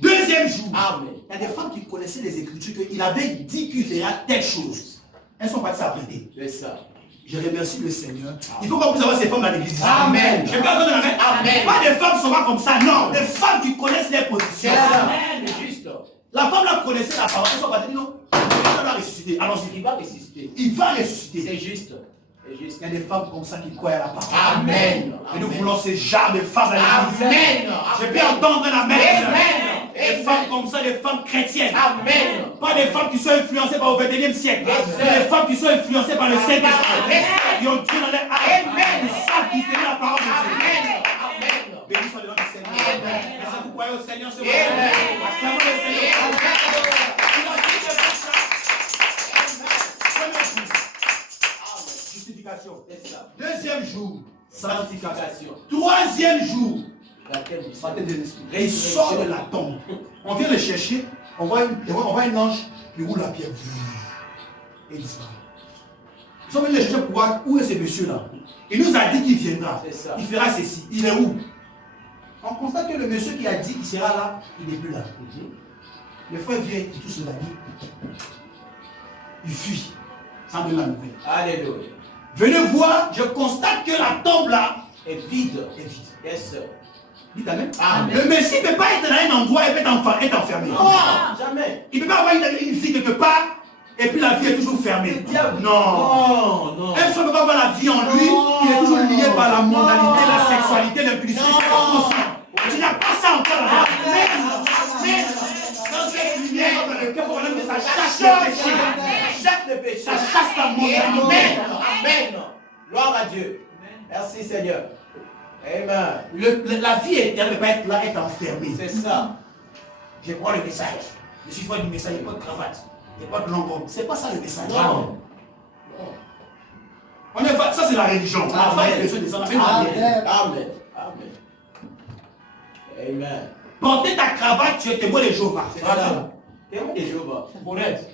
Deuxième jour. Amen. Il y a des femmes qui connaissaient les Écritures qu'il avait dit qu'il fera telle chose. Elles sont parties s'apprêter. C'est ça. Je remercie le Seigneur. Il faut qu'on puisse avoir ces femmes dans l'église. Amen. Je peux entendre la main. Amen. Pas des femmes qui sont pas comme ça, non. Des femmes qui connaissent les C'est positions. ça. Amen. C'est juste. La femme là connaissait la parole. Elles sont parties, non. Il va ressusciter. Allons-y. Il va ressusciter. Il va ressusciter. C'est juste. C'est juste. Il y a des femmes comme ça qui croient à la parole. Amen. Et nous voulons ces genres de femmes dans l'église. Amen. Je peux entendre la main. Amen. Des femmes comme ça, des femmes chrétiennes. Amen. Pas des femmes qui sont influencées par le 21e siècle. Yes, Mais des femmes qui sont influencées par le Saint-Esprit. Yes, Qui ont Dieu dans leur âme. Amen. Ils savent qui fait la parole de Dieu. Amen. Béni soit le nom du Seigneur. Amen. Est-ce que vous croyez au Seigneur ce Amen. matin? Acclamons le Seigneur. Premier jour, justification. C'est ça. Deuxième jour, sanctification. Sanctification. Troisième jour, Baptême du baptême Saint. de l'Esprit. Il sort de la tombe. On vient le chercher, on voit un ange, il roule la pierre. Et il disparaît. Ils sont venus le chercher pour voir où est ce monsieur-là. Il nous a dit qu'il viendra. C'est ça. Il fera ceci. Il est où? On constate que le monsieur qui a dit qu'il sera là, il n'est plus là. Le frère vient, il touche la vie. Il fuit. Sans donner la nouvelle. Alléluia. Venez voir, je constate que la tombe là Et vide. est vide. Yes, sir. Dites Amen. Amen. Le Messie ne peut pas être dans un endroit et être enfermé. Non, jamais. Il ne peut pas avoir une vie quelque part et puis la vie est toujours fermée. Le diable. Non. Non, non. Un seul ne peut pas avoir la vie en lui, Non. il est toujours lié par la mondanité, Non. la sexualité, l'impudicité. Non. C'est pas possible. Tu n'as pas ça encore là. Dans cette lumière, dans le cœur, pour que ça chasse le péché. Chaque le péché. Ça chasse la mondanité. Amen. Amen. Gloire à Dieu. Merci Seigneur. Amen. La vie éternelle ne peut pas être là, être enfermée. C'est ça. Je prends le message. Je suis fort du message, il n'y a pas de cravate, il n'y a pas de longue. C'est pas ça le message. Non. On est, ça c'est la religion. On n'a pas Amen. besoin de ça. Amen. Amen. Amen. Amen. Porter ta cravate, tu es témoin de Jéhovah. Voilà. Témoin de Jéhovah. Honnête.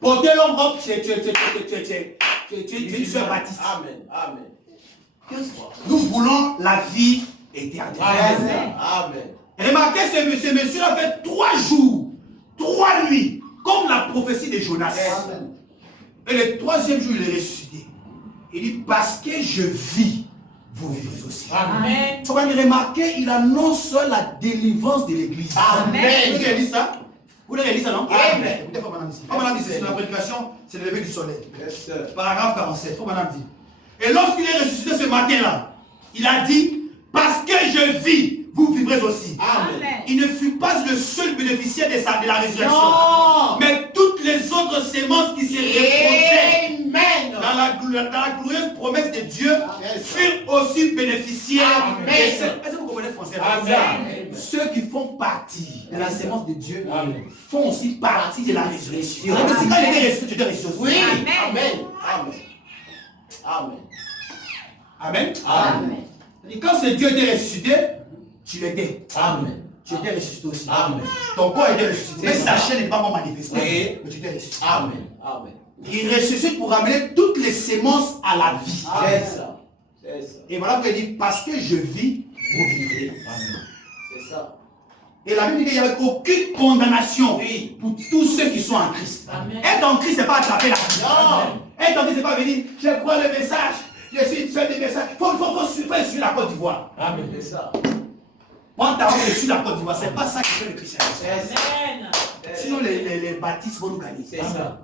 Porter l'homme robe, tu es baptiste. Amen. Amen. Nous voulons la vie éternelle. Amen. Amen. Remarquez, ce monsieur a fait 3 jours, 3 nuits, comme la prophétie de Jonas. Amen. Et le 3e jour, il est ressuscité. Il dit, parce que je vis, vous vivrez aussi. Amen. Vous avez remarqué, il annonce la délivrance de l'église. Amen. Vous avez dit ça? Vous avez dit ça, non? Amen. Écoutez, faut madame ici. Faut madame ici, c'est la prédication, c'est le lever du soleil. Yes, sir. Paragraphe 47, faut madame dire. Et lorsqu'il est ressuscité ce matin-là, il a dit, parce que je vis, vous vivrez aussi. Amen. Il ne fut pas le seul bénéficiaire de la résurrection. Non. Mais toutes les autres semences qui se reposaient Amen. dans la glorieuse promesse de Dieu Yes. furent aussi bénéficiaires. Amen. Est-ce que vous comprenez le français? Amen. Ceux qui font partie de la sémence de Dieu Amen. font aussi partie de la résurrection. Amen. C'est quand il était ressuscité, tu étais ressuscité aussi. Oui. Amen. Amen. Amen. Amen. Amen. Et quand ce Dieu était ressuscité, tu l'étais. Amen. Tu étais ressuscité aussi. Amen. Ton corps était ressuscité. Mais C'est sa ça. chair n'est pas encore manifestée. Oui. Mais tu étais ressuscité. Amen. Amen. Il ressuscite pour amener toutes les sémences à la vie. C'est ça. C'est ça. Et voilà qu'il dit, parce que je vis, vous vivrez. Amen. C'est ça. Et la Bible dit qu'il n'y avait aucune condamnation Oui. pour tous ceux qui sont en Christ. Amen. Être en Christ, ce n'est pas attraper la vie. Non. Être en Christ, ce n'est pas venir, je crois le message, je suis une seule des messages. Il faut suivre la Côte d'Ivoire. Amen. C'est ça. Prends ta robe et suis la Côte d'Ivoire. Ce n'est pas ça qui fait le christianisme. C'est ça. Amen. Sinon, les baptistes vont nous gagner. C'est ça.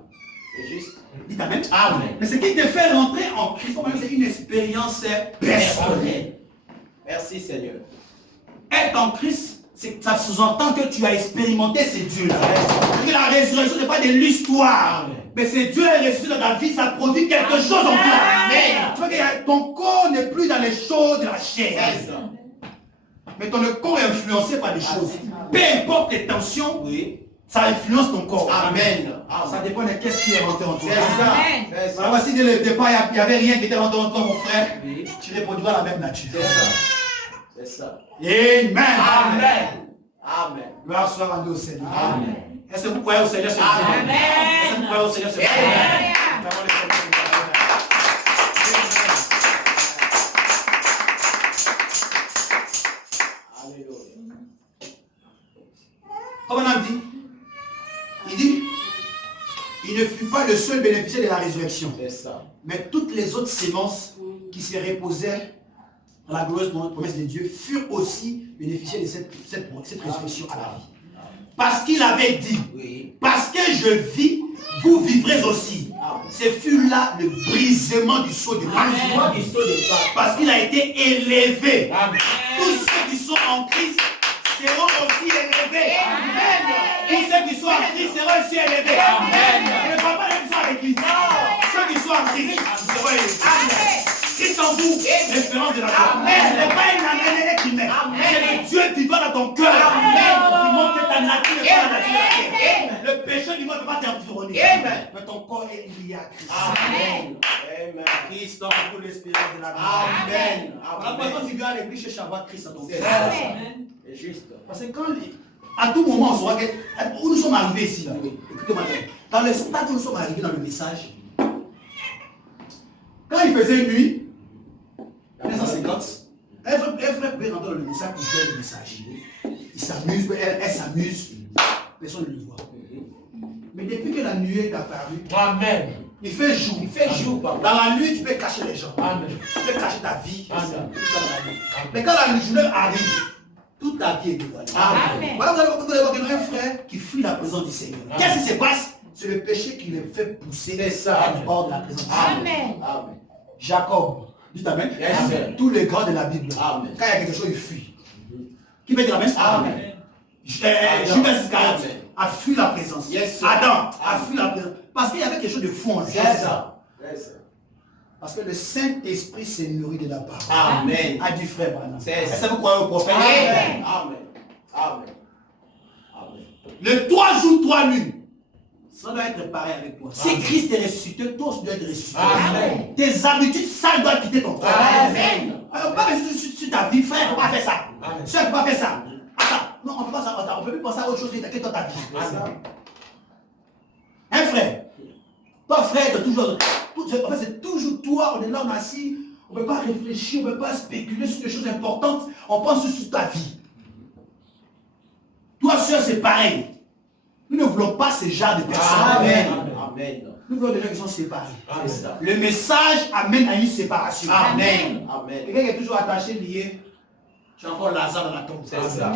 C'est juste. Dites Amen. Amen. Mais ce qui te fait rentrer en Christ, c'est une expérience personnelle. Merci Seigneur. Être en Christ, ça sous-entend que tu as expérimenté ces dieux-là. Que la résurrection n'est pas de l'histoire. Amen. Mais c'est Dieu est ressuscité dans ta vie, ça produit quelque chose en toi. Amen. Tu vois que ton corps n'est plus dans les choses de la chair. C'est ça. Mais ton corps est influencé par des choses. Peu importe les tensions, Oui. ça influence ton corps. Amen. Ça dépend de qu'est-ce qui est rentré en toi. C'est ça. Amen. C'est Voilà, ça. voici dès le départ, il n'y avait rien qui était rentré en toi, mon frère. Oui. Tu reproduiras la même nature. C'est ça. C'est ça. Amen. Amen. Amen. Gloire soit rendue au Seigneur. Amen. Est-ce que vous croyez au Seigneur ce matin? Amen. Est-ce que vous croyez au Seigneur ce matin? Amen. Acclamons le Seigneur. Alléluia. Comme on a dit, il dit, il ne fut pas le seul bénéficiaire de la résurrection, C'est ça. mais toutes les autres sémences qui se reposaient dans la glorieuse promesse de Dieu furent aussi bénéficiaires de cette résurrection à la vie. Parce qu'il avait dit, Oui. parce que je vis, vous vivrez aussi. Ce fut là le brisement du sceau de Moi Christ. qui saute des pas. Parce qu'il a été élevé. Amen. Tous ceux qui sont en Christ seront aussi élevés. Amen. Tous ceux qui sont en Christ seront aussi élevés. Amen. Et ne parle pas des qui sont avec l'église. Ceux qui sont en Christ seront élevés. Amen. Christ en vous, l'espérance de la gloire. Amen. Ce n'est pas une année qui met. Amen. C'est le Dieu vivant dans ton cœur. Amen. Qui montre que ta nature n'est pas la nature de la terre. Amen. Le péché du monde ne peut pas t'environner. Amen. Mais ton corps est lié à Christ. Amen. Amen. Christ en vous, l'espérance de la gloire. Amen. Voilà pourquoi quand tu viens à l'église, cherche à voir Christ dans ton C'est cœur. ça. Amen. C'est juste. Parce que quand, à tout moment, on saura que, où nous sommes arrivés ici, là, écoutez-moi bien, dans le stade où nous sommes arrivés dans le message, quand il faisait nuit, 1950, un frère pouvait rentrer dans le message pour faire le message. Il s'amuse, elle s'amuse, personne ne le voit. Mais depuis que la nuée est apparue, Amen. il fait jour. Il fait jour, papa. Dans la nuit, tu peux cacher les gens. Amen. Tu peux cacher ta vie. Amen. tout ça dans la nuit. Mais quand la journée arrive, toute ta vie est dévoilée. Amen. Voilà, vous allez voir un frère qui fuit la présence du Seigneur. Amen. Qu'est-ce qui se passe? C'est le péché qui le fait pousser C'est ça. hors de la présence du Seigneur. Amen. Amen. Jacob, dites Amen. Yes, sir. Tous les grands de la Bible, Amen. quand il y a quelque chose, il fuit. Qui veut dire Amen? Amen. Judas Iscariote Amen. a fui la présence. Yes, sir. Adam a fui la présence. Parce qu'il y avait quelque chose de fou en lui. C'est ça. C'est ça. Parce que le Saint-Esprit s'est nourri de la parole. Amen. A dit frère, Branham. C'est Est-ce ça. que vous croyez au prophète? Amen. Amen. Amen. Amen. Le 3 jours, 3 nuits, ça doit être pareil avec toi. Si Christ est ressuscité, toi aussi tu dois être ressuscité. Amen. Tes habitudes sales doivent quitter ton corps. Amen. Alors, pas sur ta vie, frère, il ne faut pas faire ça. Amen. Frère, il ne faut pas faire ça. Attends, non, on ne peut pas ça. On ne peut plus penser à autre chose que toi, ta vie. Amen. Un frère. Toi, frère, en fait, c'est toujours toi, on est là, on est assis, on ne peut pas réfléchir, on ne peut pas spéculer sur des choses importantes, on pense sur ta vie. Toi, soeur, c'est pareil. Nous ne voulons pas ce genre de personnes. Amen. Amen. Nous voulons des gens qui sont séparés. C'est ça. Le message amène à une séparation. Amen. Amen. Quelqu'un qui est toujours attaché, lié, tu as encore Lazare dans la tombe. C'est ça.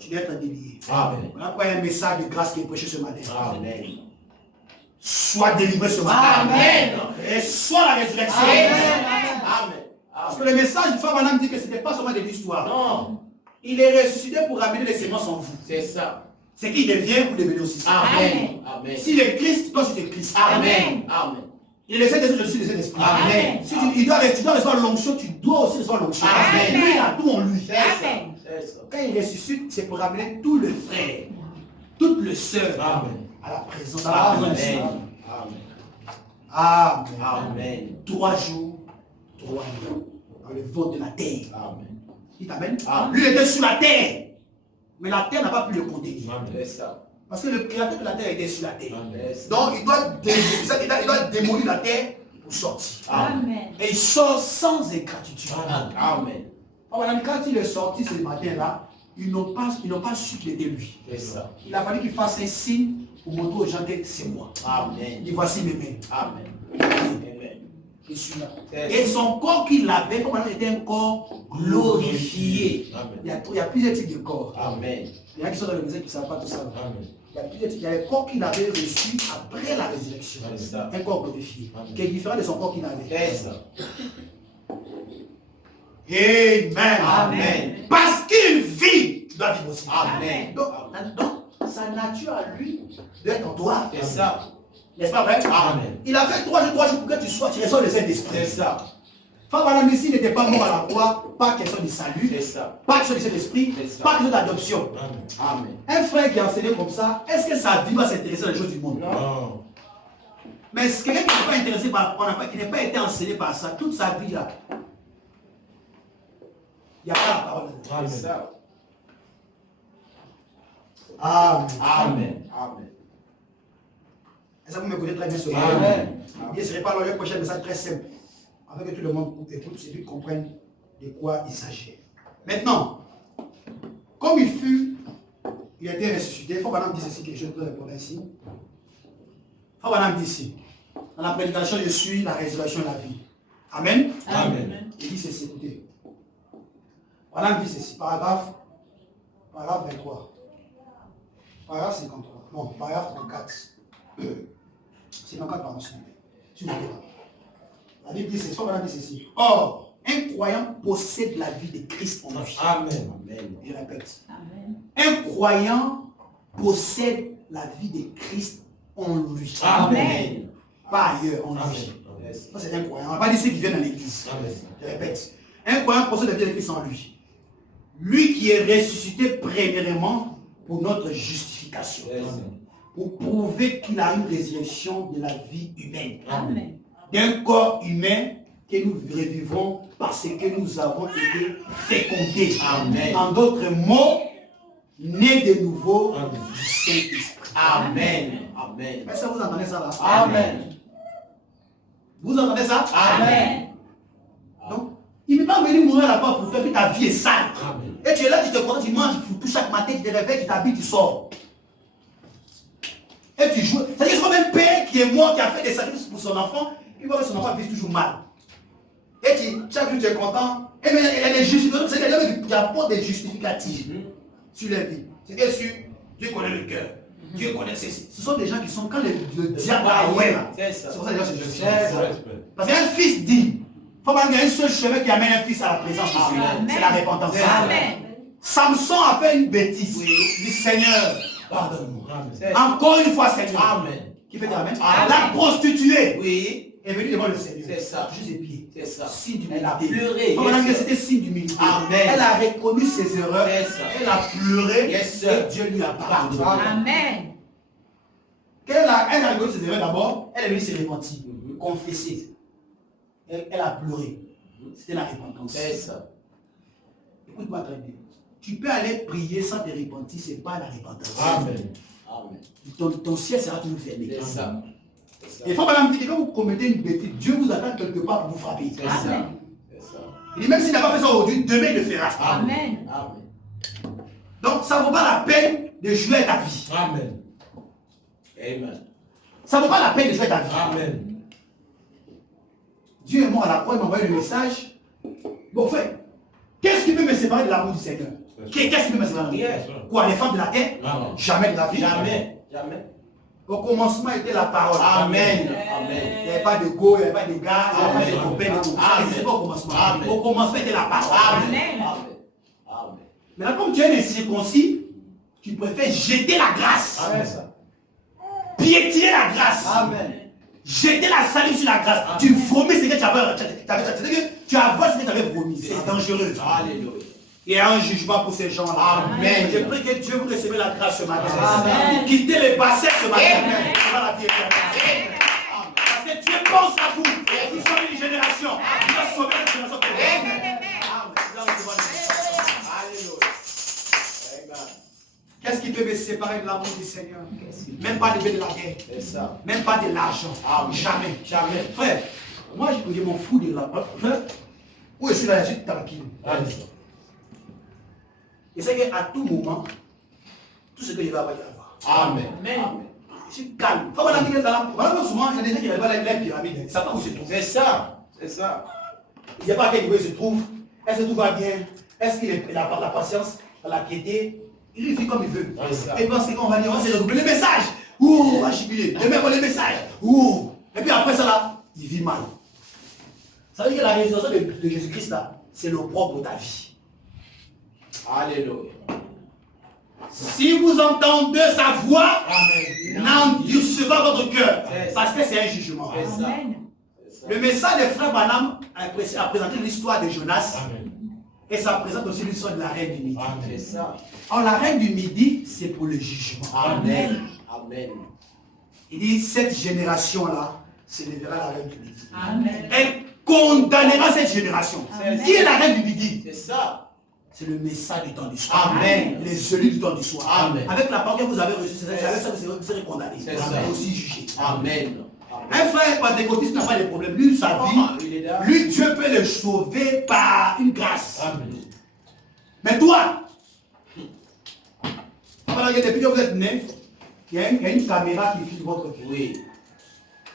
Tu dois être délié. Amen. Voilà pourquoi il y a un message de grâce qui est prêché ce matin. Amen. Sois délivré ce matin. Amen. Et sois la résurrection. Amen. Parce que le message du Frère Branham dit que ce n'était pas seulement de l'histoire. Non. Il est ressuscité pour ramener les semences en vous. C'est ça. C'est qu'il devient, vous devenez aussi. Amen. Amen. S'il est Christ, toi tu es Christ. Amen. Amen. Il est le Saint-Esprit, je suis le Saint-Esprit. Amen. Si tu dois recevoir l'onction, tu dois aussi recevoir l'onction. Amen. Lui, il a tout en lui. Amen. C'est ça. Quand il ressuscite, c'est pour ramener tout le frère, toute le sœur Amen. à la présence. À la présence du Seigneur. Amen. Amen. Amen. 3 jours, 3 nuits dans le ventre de la terre. Amen. Il t'amène. Amen. Lui il était sur la terre. Mais la terre n'a pas pu le contenir. C'est ça. Parce que le créateur de la terre était sur la terre. C'est ça. Donc il doit démolir la terre pour sortir. Amen. Et il sort sans ingratitude. Amen. Madame, quand il est sorti ce matin-là, ils n'ont pas su qu'il était lui. C'est ça. Il a fallu qu'il fasse un signe pour montrer aux gens que c'est moi. Amen. Et voici mes mains. Amen. Amen. Je suis là. C'est Et son corps qu'il avait, comme était un corps glorifié. Il y a plusieurs types de corps. Amen. Il y en a qui sont dans le musée qui ne savent pas tout ça. Amen. Il y a plusieurs types. Il y a le corps qu'il avait reçu après la résurrection. C'est ça. Un corps glorifié. Amen. Qui est différent de son corps qu'il avait. C'est ça. Amen. Amen. Parce qu'il vit, tu dois vivre aussi. Amen. Donc, sa nature à lui doit être en toi. C'est ça. N'est-ce pas vrai? Amen. Il a fait 3 jours pour que tu reçois le Saint-Esprit. C'est ça. Frère Branham ici n'était pas mort à la croix, pas question du salut, C'est ça. pas question du Saint-Esprit, C'est ça. pas question d'adoption. Amen. Un frère qui a enseigné comme ça, est-ce que sa vie va s'intéresser aux choses du monde? Non. Mais quelqu'un qui n'est pas intéressé par, qui n'a pas été enseigné par ça, toute sa vie là, il n'y a pas la parole de Dieu. C'est ça. Amen. Amen. Amen. Est-ce que vous me connaissez très bien ce Amen. matin? Je ne serai pas long, je vais prêcher un message très simple, afin que tout le monde écoute et comprenne de quoi il s'agit. Maintenant, comme il a été ressuscité, Frère Branham dit ceci, quelque chose de très important ici. Frère Branham dit ici, dans la prédication, je suis la résurrection et la vie. Amen. Amen. Il dit ceci, écoutez. Branham dit ceci, paragraphe 23. Paragraphe 53. Non, paragraphe 34. 54, pardon, s'il vous plaît. La Bible dit ceci, Frère Branham dit ceci. Or, un croyant possède la vie de Christ en lui. Amen. Amen. Je répète. Amen. Un croyant possède la vie de Christ en lui. Amen. Pas ailleurs, en lui. Amen. Ça, c'est un croyant. On ne va pas dire ceux qui viennent à l'église. Amen. Je répète. Un croyant possède la vie de Christ en lui. Lui qui est ressuscité premièrement pour notre justification. Pour prouver qu'il a une résurrection de la vie humaine. Amen. D'un corps humain que nous revivons parce que nous avons été fécondés. Amen. En d'autres mots, nés de nouveau Amen. du Saint-Esprit. Amen. Amen. Est-ce que vous entendez ça là? Amen. Vous entendez ça? Amen. Donc, il ne peut pas venir mourir à la porte pour toi que ta vie est sale. Amen. Et tu es là, tu te contentes, tu manges, tu fous tout chaque matin, tu te réveilles, tu t'habilles, tu sors. Et tu joues. C'est-à-dire que c'est comme un père qui est mort, qui a fait des sacrifices pour son enfant, il voit que son enfant vit toujours mal. Et chaque jour tu es content. Et bien il y a des justificatifs. C'est des gens qui apportent des justificatifs sur leur vie. C'est sûr, Dieu connaît le cœur. Dieu connaît ceci. Ce sont des gens qui sont, quand le diable a ouais là, C'est ça. c'est pour ça que les gens se justifient. C'est ça. Parce qu'un fils dit, il faut pas qu'il y ait un seul chemin qui amène un fils à la présence de Dieu. Amen. C'est la repentance. Amen. Samson a fait une bêtise. Il dit Seigneur, pardonne-moi. C'est ça. Encore une fois, Seigneur. Amen. Qui fait dire Amen? Amen. La prostituée Oui. est venue devant le Seigneur. C'est ça. Juste des pieds. C'est ça. Signe Elle a d'humilité. pleuré. Comme on a dit, Yes, c'était signe d'humilité. Amen. Elle a reconnu ses erreurs. Yes, sir. Elle a pleuré. Yes, sir. Et Dieu lui a pardonné. Amen. Elle a reconnu ses erreurs d'abord. Elle est venue se repentir. Confesser. Elle a pleuré. C'était la repentance. C'est ça. Écoute-moi très bien. Tu peux aller prier sans te repentir, ce n'est pas la repentance. Amen. ton ciel sera toujours fermé. C'est ça. Et Frère Branham dit que quand vous commettez une bêtise, Dieu vous attend quelque part pour vous frapper. C'est ça. Il dit même s'il n'a pas fait ça aujourd'hui, demain il le fera. Amen. Donc ça ne vaut pas la peine de jouer ta vie. Amen. Amen. Ça ne vaut pas la peine de jouer ta vie. Amen. Dieu est mort à la croix, il m'a envoyé le message. Bon, frère, qu'est-ce qui peut me séparer de l'amour du Seigneur? Qu'est-ce qui peut me séparer de l'amour? Quoi, les femmes de la terre? Jamais de la vie. Jamais. Jamais. Au commencement était la parole. Amen. Il n'y avait pas de go, il n'y avait pas de gars, il n'y avait pas de copains. C'est pas au commencement. Au commencement était la parole. Amen. Maintenant, comme tu es incirconcis, tu préfères jeter la grâce. Piétiner la grâce. Jeter la salive sur la grâce. Tu vomis ce que tu avais. Tu avales ce que tu avais vomi. C'est dangereux. Alléluia. Il y a un jugement pour ces gens-là. Amen. Je prie que Dieu vous recevez la grâce ce matin. Amen. Quittez les bassins ce matin. Amen. Ça va la vie éternelle. Parce que Dieu pense à vous. Nous sommes une génération. Il va sauver cette génération. Qu'est-ce qui peut me séparer de l'amour du Seigneur? Même pas de la guerre. C'est ça. Même pas de l'argent. Jamais. Jamais. Frère, moi je m'en fous de l'argent. Frère, où je suis là, je suis tranquille. Et c'est qu'à tout moment, tout ce que je vais avoir, il va avoir. Amen. Je suis calme. Faut pas dire voilà, souvent, il y a des gens qui n'avaient pas les pyramides. Ils ne savent pas où se trouve. C'est ça. C'est ça. Il n'y a pas à quel niveau il se trouve. Est-ce que tout va bien? Est-ce qu'il a la patience, la piété? Il vit comme il veut. Et parce qu'on va dire, on va se regrouper les messages. Ouh, on va jubiler. Demain, on les messages. Ouh. Et puis après ça, là, il vit mal. Ça veut dire que la résurrection de Jésus-Christ, là, c'est le propre de ta vie. Alléluia. Si vous entendez sa voix, n'endurcissez pas votre cœur. Parce que c'est un jugement. Amen. Le message de Frère Branham a présenté l'histoire de Jonas. Et ça présente aussi l'histoire de la reine du Midi. C'est ça. Alors la reine du Midi, c'est pour le jugement. Amen. Amen. Il dit, cette génération-là s'élèvera la reine du Midi. Amen. Elle condamnera cette génération. Amen. Qui est la reine du Midi? C'est ça. C'est le message du temps du soir. Amen. Les élus du temps du soir. Amen. Avec la parole que vous avez reçue, c'est avec ça que vous serez condamné. C'est ça. Et aussi jugé. Amen. Un frère pentecôtiste n'a pas de problème. Lui, sa vie, lui, Dieu peut le sauver par une grâce. Amen. Mais toi, depuis que vous êtes né, il y a une caméra qui filme votre vie. Oui.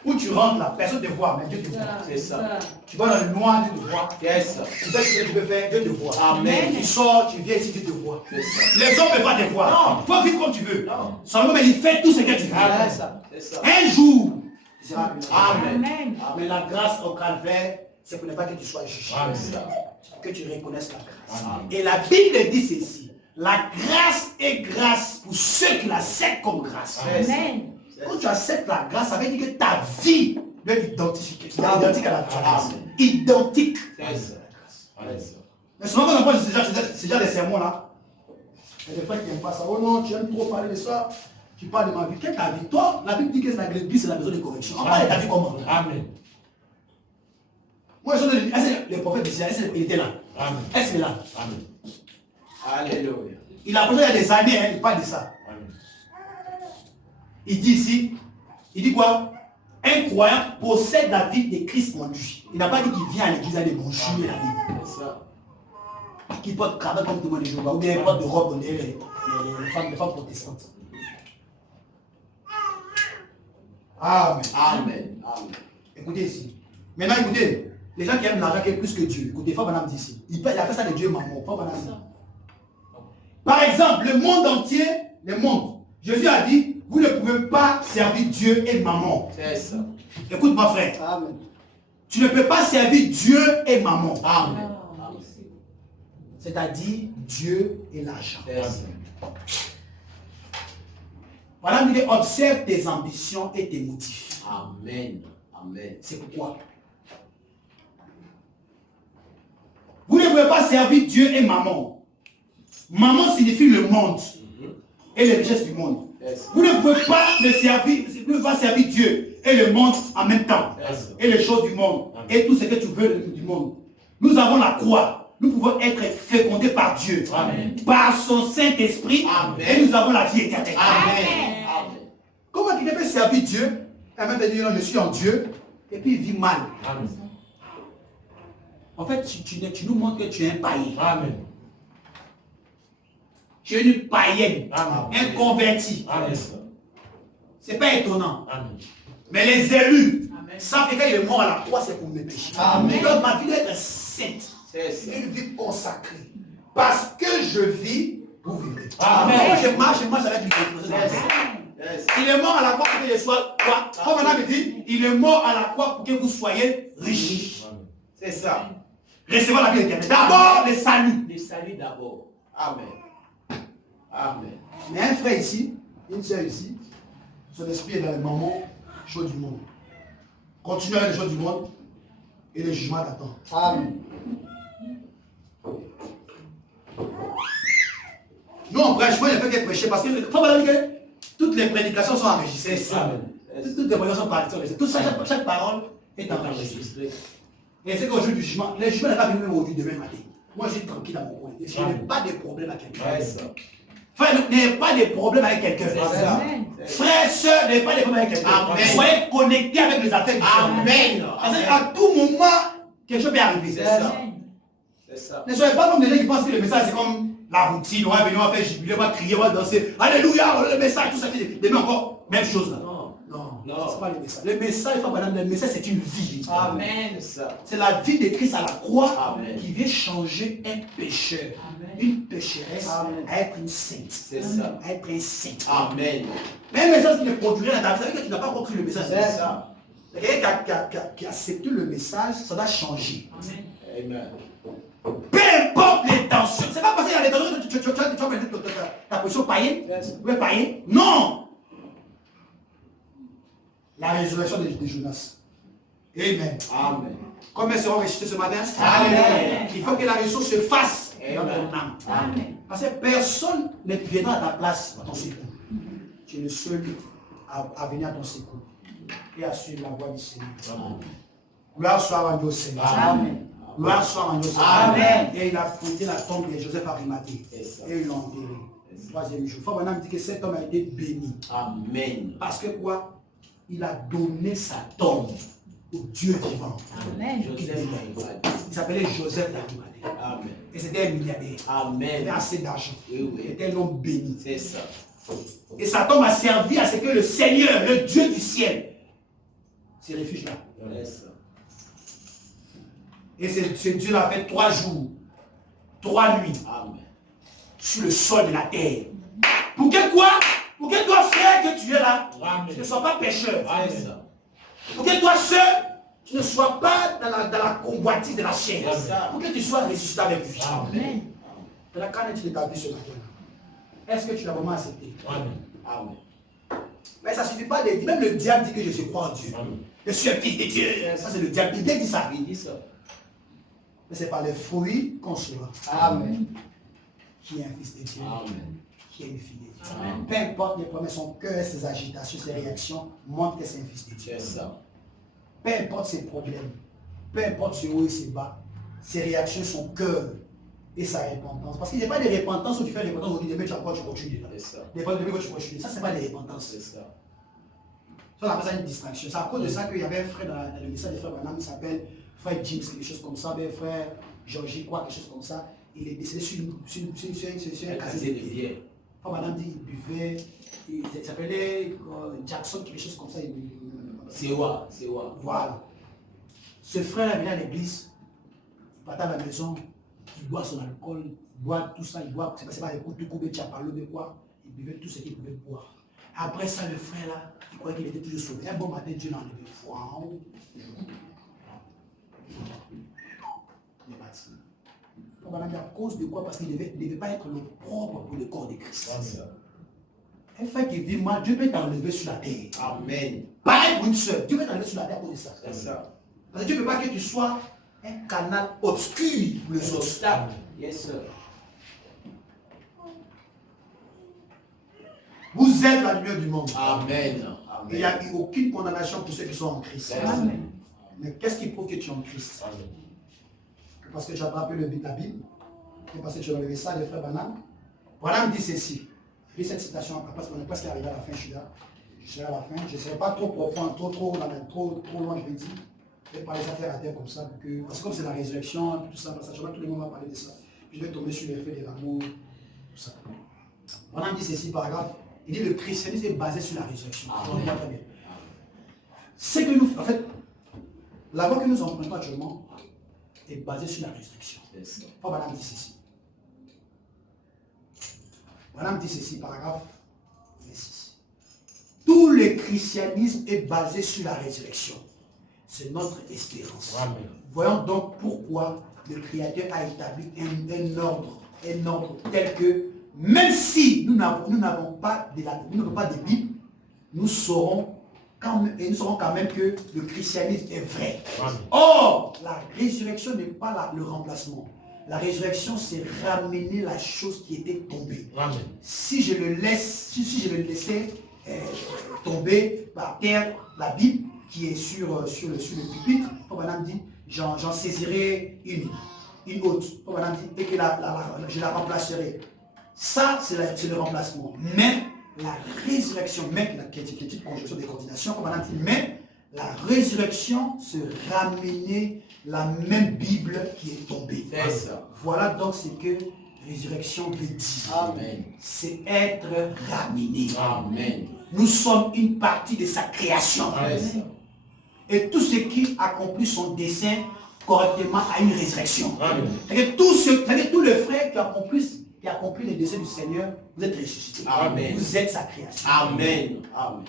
Où tu rentres là, personne ne te voit, mais Dieu te voit. C'est ça. Tu vas dans le noir, Dieu te voit. Yes. Tu fais ce que tu peux faire, Dieu te voit. Amen. Tu sors, tu viens ici, Dieu te voit. C'est ça. Les hommes ne peuvent pas te voir. Tu peux vivre comme tu veux. Non. Seulement, il fait tout ce que tu veux. C'est ça. C'est ça. Un jour, tu seras béni. Amen. Amen. Mais la grâce au calvaire, c'est pour ne pas que tu sois jugé. Amen. Que tu reconnaisses la grâce. Amen. Et la Bible dit ceci. La grâce est grâce pour ceux qui l'acceptent comme grâce. Amen. Quand tu acceptes la grâce, ça veut dire que ta vie doit être identique à la grâce. Amen. Identique. C'est ça. Mais souvent, quand on parle de ce genre de sermons-là, il y a des frères qui n'aiment pas ça. Oh non, tu aimes trop parler de ça. Tu parles de ma vie. Quelle est ta vie? Toi, la Bible dit que l'église, c'est la maison de correction. On parle de ta vie comment? Amen. Moi, je dis, est-ce que le prophète d'Israël, est-ce qu'il était là? Amen. Est-ce qu'il est là? Amen. Alléluia. Il a posé il y a des années, hein, il parle de ça. Amen. Il dit ici, il dit quoi? Un croyant possède la vie de Christ en lui. Il n'a pas dit qu'il vient à l'église à des bonjours et la Bible. C'est ça. Qui porte cravate comme tout le monde est ou bien il porte de robe, on est les femmes protestantes. Amen. Amen. Amen. Écoutez ici. Maintenant, écoutez, les gens qui aiment l'argent qui est plus que Dieu. Écoutez, Frère Branham dit ici. Il appelle ça de Dieu maman. Frère Branham dit. Par exemple, le monde entier, le monde. Jésus a dit, vous ne pouvez pas servir Dieu et maman. C'est ça. Écoute, mon frère. Amen. Tu ne peux pas servir Dieu et maman. Amen. C'est-à-dire Dieu et l'argent. C'est ça. Voilà, il dit, observe tes ambitions et tes motifs. Amen. Amen. C'est pourquoi. Vous ne pouvez pas servir Dieu et maman. Maman signifie le monde et les richesses du monde. Yes. Vous ne pouvez pas le servir, vous ne pouvez pas servir Dieu et le monde en même temps. Yes. Et les choses du monde et tout ce que tu veux du monde. Nous avons la croix. Nous pouvons être fécondés par Dieu, Amen. par son Saint-Esprit, Amen. et nous avons la vie éternelle. Amen. Comment quelqu'un peut servir Dieu et même dire non, je suis en Dieu et puis il vit mal? Amen. En fait, tu nous montres que tu es un païen. Amen. Tu es une païenne, Amen. un converti. Amen. Ce n'est pas étonnant. Amen. Mais les élus savent que quand il est mort à la croix, c'est pour mes péchés. Amen. Donc ma vie doit être sainte. C'est ça. Une vie consacrée. Parce que je vis, vous vivez. Amen. Moi, je marche avec lui. Yes. Il est mort à la croix pour que je sois quoi? Comme on avait dit, il est mort à la croix pour que vous soyez riches. C'est ça. Recevez la vie éternelle. D'abord, le salut. Le salut d'abord. Amen. Amen. Mais un frère ici, une soeur ici, son esprit est dans les moments chauds du monde. Continue avec les choses du monde et le jugement t'attend. Amen. Nous, on prêche, moi, je fais que prêcher parce que il faut me dire que toutes les prédications sont enregistrées. Amen. Toutes les prédications sont enregistrées. Tout ça, chaque parole est enregistrée. Et c'est qu'au jour du jugement, le jugement n'est pas venu même aujourd'hui, demain matin. Moi, je suis tranquille dans mon coin. Je n'ai pas de problème avec quelqu'un. C'est ça. Frère, n'ayez pas de problème avec quelqu'un. Amen. Frère, soeur, n'ayez pas de problème avec quelqu'un. Amen. Soyez connectés avec les affaires du Seigneur. Amen. Parce qu'à tout moment, quelque chose peut arriver. C'est ça. Amen. C'est ça. Ne soyez pas comme des gens qui pensent que le message c'est comme la routine. On va venir, on va faire jubiler, on va crier, on va danser. Alléluia, le message, tout ça. Demain encore, même chose là. Non. Non, Non. c'est pas le message. Le message, il faut madame, le message c'est une vie. Amen. C'est ça. C'est la vie de Christ à la croix Amen. qui vient changer un pécheur, Amen. une pécheresse Amen. à être une sainte. C'est ça. À être un saint. Amen. Mais un message qui ne produirait dans ta vie, ça veut dire que tu n'as pas compris le message. C'est ça. C'est quelqu'un qui a accepté le message, ça doit changer. Amen. Amen. Peu importe les tensions. C'est pas parce qu'il y a des tensions que tu vas mettre ta position païenne. Vous êtes païen. Non. La résurrection de Jonas. Amen. Amen. Combien seront ressuscités ce matin? Amen. Il faut que la résurrection se fasse dans Amen. ton âme. Amen. Parce que personne ne viendra à ta place dans ton secours. Tu es le seul à venir à ton secours et à suivre la voie du Seigneur. Gloire soit à Dieu Seigneur. Amen. Gloire soit à Dieu Seigneur. Amen. Et il a fondé la tombe de Joseph Arimathée. C'est ça. Et ils l'ont enterré. Troisième jour. Faut maintenant me dire que cet homme a été béni. Amen. Parce que quoi? Il a donné sa tombe au Dieu vivant. Amen. Joseph Arimathée. Il s'appelait Joseph d'Arimathée. Amen. Et c'était un milliardaire. Il Amen. avait assez d'argent. Oui, Il oui. était un homme béni. C'est ça. Et sa tombe a servi à ce que le Seigneur, le Dieu du ciel, se réfugie là. C'est ça. Et ce Dieu-là a fait 3 jours, 3 nuits Amen. sur le sol de la terre. Pour que quoi? Pour que toi, frère, que tu es là, Amen. tu ne sois pas pécheur. C'est ça. Pour que toi, sœur, tu ne sois pas dans la convoitise de la chair. C'est ça. Pour que tu sois ressuscité avec lui. Amen. Maintenant, qu'en est-il de ta vie ce matin? Est-ce que tu l'as vraiment accepté? Amen. Amen. Mais ça ne suffit pas de dire. Même le diable dit que je crois en Dieu. Amen. Je suis un fils de Dieu. Ça, c'est le diable. Il dit ça. Il dit ça. Mais c'est par les fruits qu'on saura Amen. qui est un fils de Dieu, Amen. qui est une fille de Dieu. Amen. Peu importe les promesses, son cœur, ses agitations, ses réactions montrent que c'est un fils de Dieu. C'est ça. Peu importe ses problèmes, peu importe ses hauts et ses bas, ses réactions, son cœur et sa repentance. Parce qu'il n'y a pas de repentance où tu fais repentance aujourd'hui, demain tu encore tu continues. C'est ça. Demain tu continues. Ça, c'est pas de repentance. C'est ça. Ça, on appelle ça une distraction. C'est à cause de ça qu'il y avait un frère dans le message de frère Branham, il s'appelle frère James, quelque chose comme ça, ben, frère Georgie, quoi, quelque chose comme ça. Il est décédé sur un Un casier de bière. Frère Branham dit qu'il buvait, il s'appelait Jackson, quelque chose comme ça. C'est quoi? C'est quoi? Voilà. Ce frère venait à l'église, il partait à la maison, il boit son alcool, il boit tout ça, il boit, c'est pas les coups de couper, tchapalo, mais quoi, il buvait tout ce qu'il pouvait boire. Après ça, le frère là, il croyait qu'il était toujours sauvé. Un bon matin, Dieu l'a enlevé. Wow. Il est parti. Voilà, mais à cause de quoi? Parce qu'il ne devait pas être le propre pour le corps de Christ. Un frère qui vit mal, Dieu peut t'enlever sur la terre. Amen. Pareil pour une soeur, Dieu peut t'enlever sur la terre à cause de ça. C'est ça. Parce que Dieu ne veut pas que tu sois un canal obscur pour les Les autres. obstacles. Yes, sir. Vous êtes la lumière du monde. Amen. Il n'y a eu aucune condamnation pour ceux qui sont en Christ. Amen. Mais qu'est-ce qui prouve que tu es en Christ? Parce que tu as attrapé la Bible, et parce que tu as enlevé ça des frères Branham. Branham dit ceci. Lis cette citation, parce qu'on est presque arrivé à la fin, je suis là. je serai à la fin. Je ne serai pas trop profond, trop loin, je vais dire. Je vais parler ça terre à terre comme ça. Parce que comme c'est la résurrection, tout ça, tout le monde va parler de ça. Je vais tomber sur l'effet des rameaux, tout ça. On a dit ceci, paragraphe. Il dit le christianisme est basé sur la résurrection. C'est que nous, en fait, la voie que nous empruntons actuellement est basée sur la résurrection. Madame dit ceci. Madame dit ceci, paragraphe 26. Tout le christianisme est basé sur la résurrection. C'est notre espérance. Amen. Voyons donc pourquoi le Créateur a établi un ordre tel que, même si nous n'avons pas de Bible, nous saurons quand même que le christianisme est vrai. Amen. Or, la résurrection n'est pas le remplacement. La résurrection, c'est ramener la chose qui était tombée. Amen. Si je le laissais tomber par terre, la Bible qui est sur le pupitre, Madame dit, j'en saisirai une autre. Madame dit, et que je la remplacerai. Ça, c'est le remplacement. Mais la résurrection, même qui est une petite conjonction de coordination, Madame dit, mais la résurrection, c'est ramener la même Bible qui est tombée. Voilà donc ce que résurrection veut dire. Amen. C'est être ramené. Amen. Nous sommes une partie de sa création. Amen. Et tout ce qui accomplit son dessein correctement a une résurrection. C'est-à-dire tous les frères qui accomplissent les desseins du Seigneur, vous êtes ressuscités. Amen. Vous êtes sa création. Amen. Amen.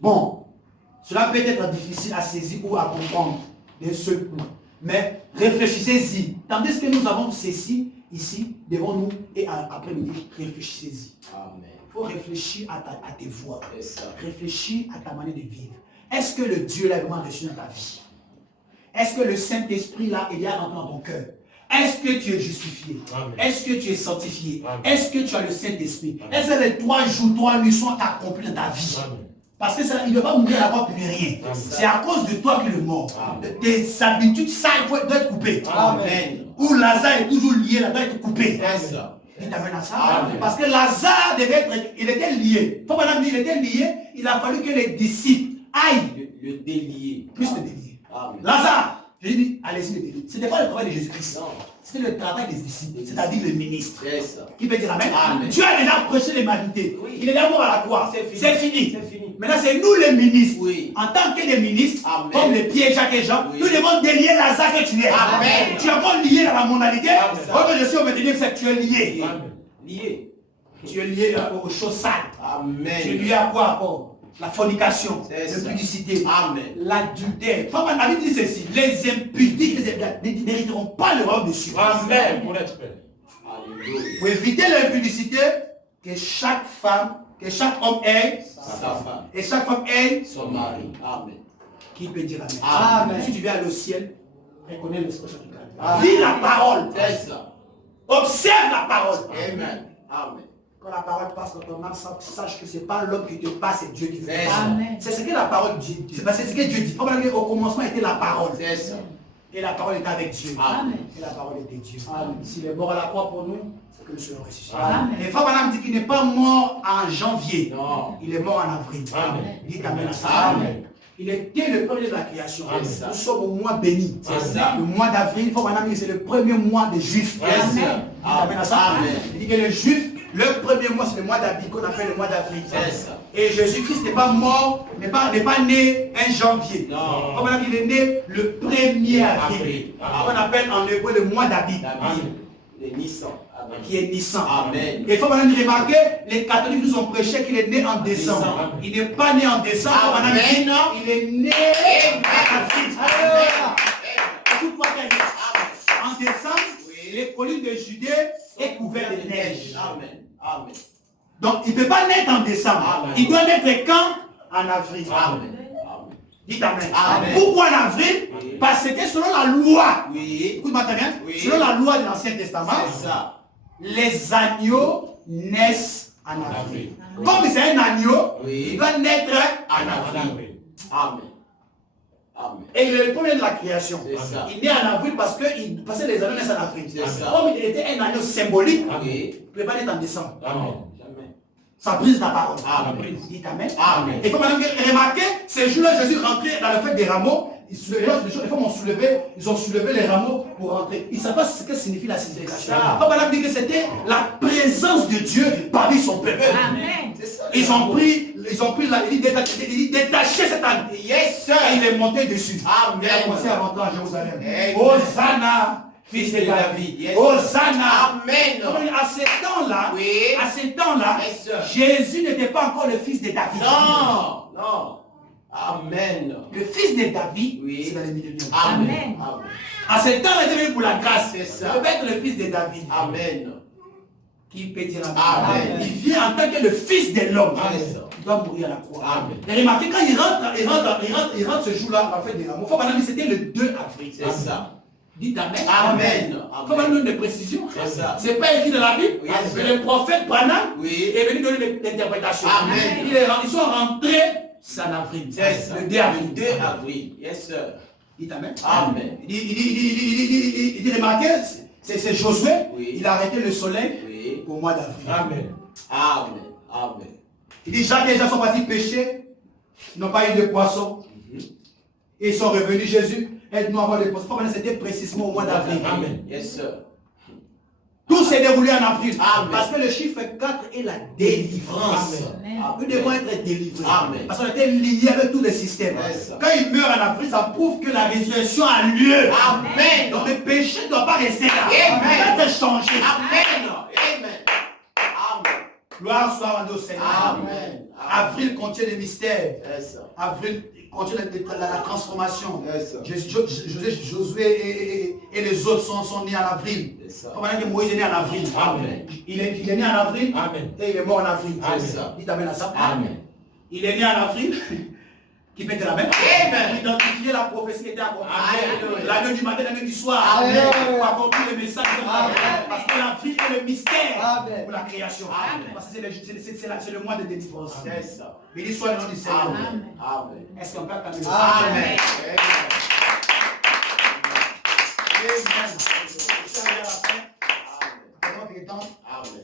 Bon, cela peut être difficile à saisir ou à comprendre d'un seul coup. Mais réfléchissez-y. Tandis que nous avons ceci ici devant nous et après nous dire réfléchissez-y. Il faut réfléchir à tes voies. Réfléchir à ta manière de vivre. Est-ce que le Dieu là est vraiment reçu dans ta vie? Est-ce que le Saint-Esprit là est rentré dans ton cœur? Est-ce que tu es justifié? Est-ce que tu es sanctifié? Est-ce que tu as le Saint-Esprit? Est-ce que les 3 jours, 3 nuits sont accomplis dans ta vie? Parce que il ne va pas mourir là-bas pour rien. C'est à cause de toi qu'il est mort. Tes habitudes, ça doit être coupé. Amen. Ou Lazare est toujours lié, là doit être coupé. Il t'amène à ça. Amen. Parce que Lazare il était lié. Faut madame dire, il était lié. Il a fallu que les disciples aillent le délier. Plus le délier. Lazare, j'ai dit, allez-y le délier. Ce n'était pas le travail de Jésus-Christ. C'était le travail des disciples, c'est-à-dire le ministre. Qui peut dire amen. Dieu a déjà prêché l'humanité. Oui. Il est déjà mort à la croix. C'est fini. Maintenant, c'est nous les ministres. Oui. En tant que des ministres, amen, comme les Pierre, Jacques et Jean, oui, nous devons délier Lazare que tu es. Amen. Tu es encore lié dans la monalité. Comme je suis au 21e siècle, tu es lié. Amen. Lié. Tu es lié aux choses sales. Amen. Tu es lié à quoi encore? La fornication, l'impudicité, l'adultère. La Bible dit ceci, les impudiques n'hériteront pas le royaume de Dieu. Amen. Pour éviter l'impudicité, que chaque femme, que chaque homme ait sa femme. Et chaque femme ait son mari. Amen. Qui peut dire amen? Amen. Si tu viens aller au ciel, reconnais le Seigneur du cœur. Vis la parole. Observe la parole. Amen. Amen. Quand la parole passe dans ton âme, sache que ce n'est pas l'homme qui te passe, c'est Dieu qui te passe. C'est ce que la parole dit. C'est ce que Dieu dit. Au commencement était la parole. Et la parole était avec Dieu. Amen. Et la parole était Dieu. S'il est mort à la croix pour nous, c'est que nous serons ressuscités. Et Frère Branham dit qu'il n'est pas mort en janvier. Non. Il est mort en avril. Amen. Dites amen à ça. Amen. Il était le premier de la création. Nous sommes au mois béni. Le mois d'avril, Frère Branham dit que c'est le premier mois des Juifs. Amen. Amen à ça. Il dit que les Juifs, le premier mois, c'est le mois d'avril, qu'on appelle le mois d'avril. Et Jésus-Christ n'est pas mort, n'est pas né un janvier. Non. Comme on a dit, il est né le 1er avril. On appelle en hébreu le mois d'Abib. Qui est Nissan. Amen. Et il faut maintenant remarquer, les catholiques nous ont prêché qu'il est né en décembre. Il n'est pas né en décembre. Amen. Il est né en avril. En décembre, les collines de Judée est couvert de neige. Amen. Amen. Donc il ne peut pas naître en décembre. Amen. Il doit naître quand? En avril. Amen. Dites amen. Amen. Pourquoi en avril? Oui. Parce que selon la loi, écoute-moi très bien, selon la loi de l'Ancien Testament, les agneaux naissent en avril. Comme c'est un agneau, il doit naître en avril. Amen. Amen. Et il est le premier de la création. Il naît en avril parce que les agneaux naissent en avril. Comme il était un agneau symbolique, il ne peut pas naître en décembre. Amen. Ça brise la parole. Amen. Dites Amen. Amen. Il faut maintenant remarquer, ces jours-là, Jésus rentrait dans le fait des rameaux. Les femmes ils ont soulevé les rameaux pour rentrer. Ils ne savent pas ce que signifie la signification. Comme on a dit que c'était la présence de Dieu parmi son peuple. Amen. Ils ont pris, il dit détacher cet âne. Yes, sir. Et il est monté dessus. Amen. Il a commencé à rentrer à Jérusalem. Amen. Hosanna, fils de David. Yes. Hosanna. Amen. À ce temps-là, Oui. à ce temps-là, Yes, sir. Jésus n'était pas encore le fils de David. Non, non. Amen. Le fils de David, Oui. c'est dans les milléniums. Amen. Amen. À ce temps-là, il est venu pour la grâce. C'est ça. Il peut être le fils de David. Amen. Qui peut dire Amen. Il vient en tant que le fils de l'homme. Amen. Il doit mourir à la croix. Amen. Et remarquez, quand il rentre ce jour-là, en fait, des rameaux. Il faut maintenant dire c'était le 2 avril. C'est ça. Dites Amen. Amen. Il faut maintenant donner des précisions. C'est ça. C'est pas écrit dans la Bible. Oui, mais c'est le prophète Branham Oui. est venu donner l'interprétation. Amen. Ils sont rentrés, c'est en avril. C'est ça. Le 2 avril. 2 avril. Yes, sir. Dites Amen. Amen. Il dit, remarquez, c'est Josué. Oui. Il a arrêté le soleil Oui. au mois d'avril. Amen. Amen. Amen. Il dit, Jacques et Jean sont partis pêcher. Ils n'ont pas eu de poissons. Et ils sont revenus, Jésus, aide-nous à avoir des poissons. C'était précisément au mois d'avril. Amen. Yes, sir. Tout s'est déroulé en avril. Amen. Parce que le chiffre 4 est la délivrance. Amen. Nous devons être délivrés. Amen. Parce qu'on était liés avec tous les systèmes. Yes. Quand il meurt en avril, ça prouve que la résurrection a lieu. Amen. Donc le péché ne doit pas rester là. Amen. Il doit être changé. Amen. Amen. Amen. Gloire soit rendue au Seigneur. Amen. Avril contient les mystères. Yes, sir. Avril contient la transformation. Yes, sir. Josué et les autres sont nés en avril. Yes, sir. Comme on a dit, Moïse est né en avril. Amen. Il est né en avril. Amen. Et il est mort en avril. Amen. Dites Amen à ça. Amen. Il est né en avril. Qui peut être la même. Amen. Pour identifier la prophétie qui était accomplie. Amen. L'année du matin, l'année du soir. Amen. Pour accomplir le message. Amen. Parce que l'avril est le mystère Amen. pour la création. Amen. Parce que c'est le mois de délivrance. Yes, sir. Béni soit le nom du Seigneur. Amen. Amen. Est-ce qu'on peut acclamer le Amen. Amen. Amen.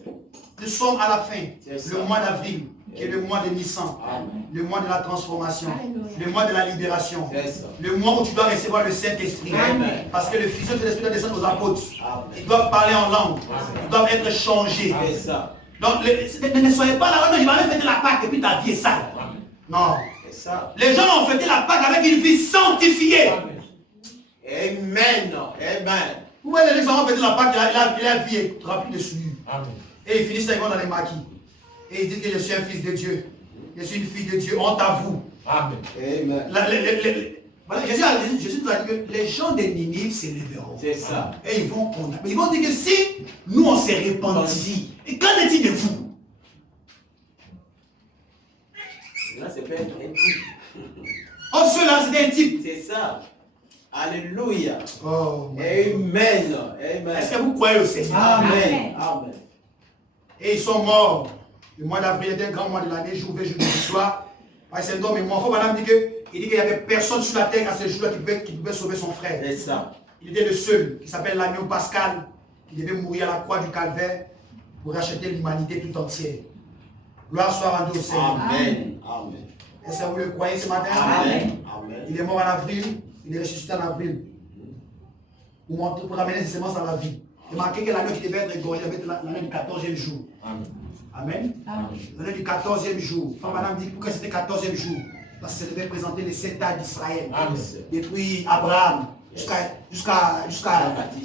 Nous sommes à la fin, Yes, le sir. mois d'avril, qui est le mois de Nissan, Amen. le mois de la transformation, Alléluia. le mois de la libération, Yes, sir. le mois où tu dois recevoir le Saint-Esprit. Amen. Parce que le Fils de l'Esprit doit descendre aux apôtres. Amen. Ils doivent parler en langue, ils doivent être changés. Yes, sir. Donc ne soyez pas là, non, il va même fêter la Pâque et puis ta vie est sale. Non. Yes, sir. Les gens ont fêté la Pâque avec une vie sanctifiée. Amen. Amen. Vous voyez, les gens ont fêté la Pâque, il a vie remplie de souillure. Amen. Et ils finissent dans les maquis. Et ils disent que je suis un fils de Dieu. Je suis une fille de Dieu. Honte à vous. Amen. Amen. Voilà, Jésus nous a dit que les gens de Ninive s'élèveront. C'est ça. Et ils vont condamner. Ils vont dire que si nous on s'est répandus, et qu'en est-il de vous? Là, c'est pas un type. Oh, ceux-là, c'était un type. C'est ça. Alléluia. Oh, Amen. Amen. est-ce que vous croyez au Seigneur? Amen. Amen. Et ils sont morts. Le mois d'avril était un grand mois de l'année, jour jour de l'histoire. C'est un homme et moi. Il faut madame dire qu'il dit qu'il n'y avait personne sur la terre à ce jour-là qui pouvait sauver son frère. C'est ça. Il était le seul, qui s'appelle l'agneau pascal, qui devait mourir à la croix du calvaire pour racheter l'humanité tout entière. Gloire soit rendue au Seigneur. Amen. Amen. Est-ce que vous le croyez ce matin? Amen. Amen. Il est mort en avril, il est ressuscité en avril. Pour ramener ses semences à la vie. Remarquez que l'année qui devait être égorgé avait l'année du 14e jour. Amen. Amen. L'année du 14e jour. Enfin, madame dit pourquoi c'était 14e jour? Parce que ça devait présenter les 7 ans d'Israël. Amen. Depuis Abraham jusqu'à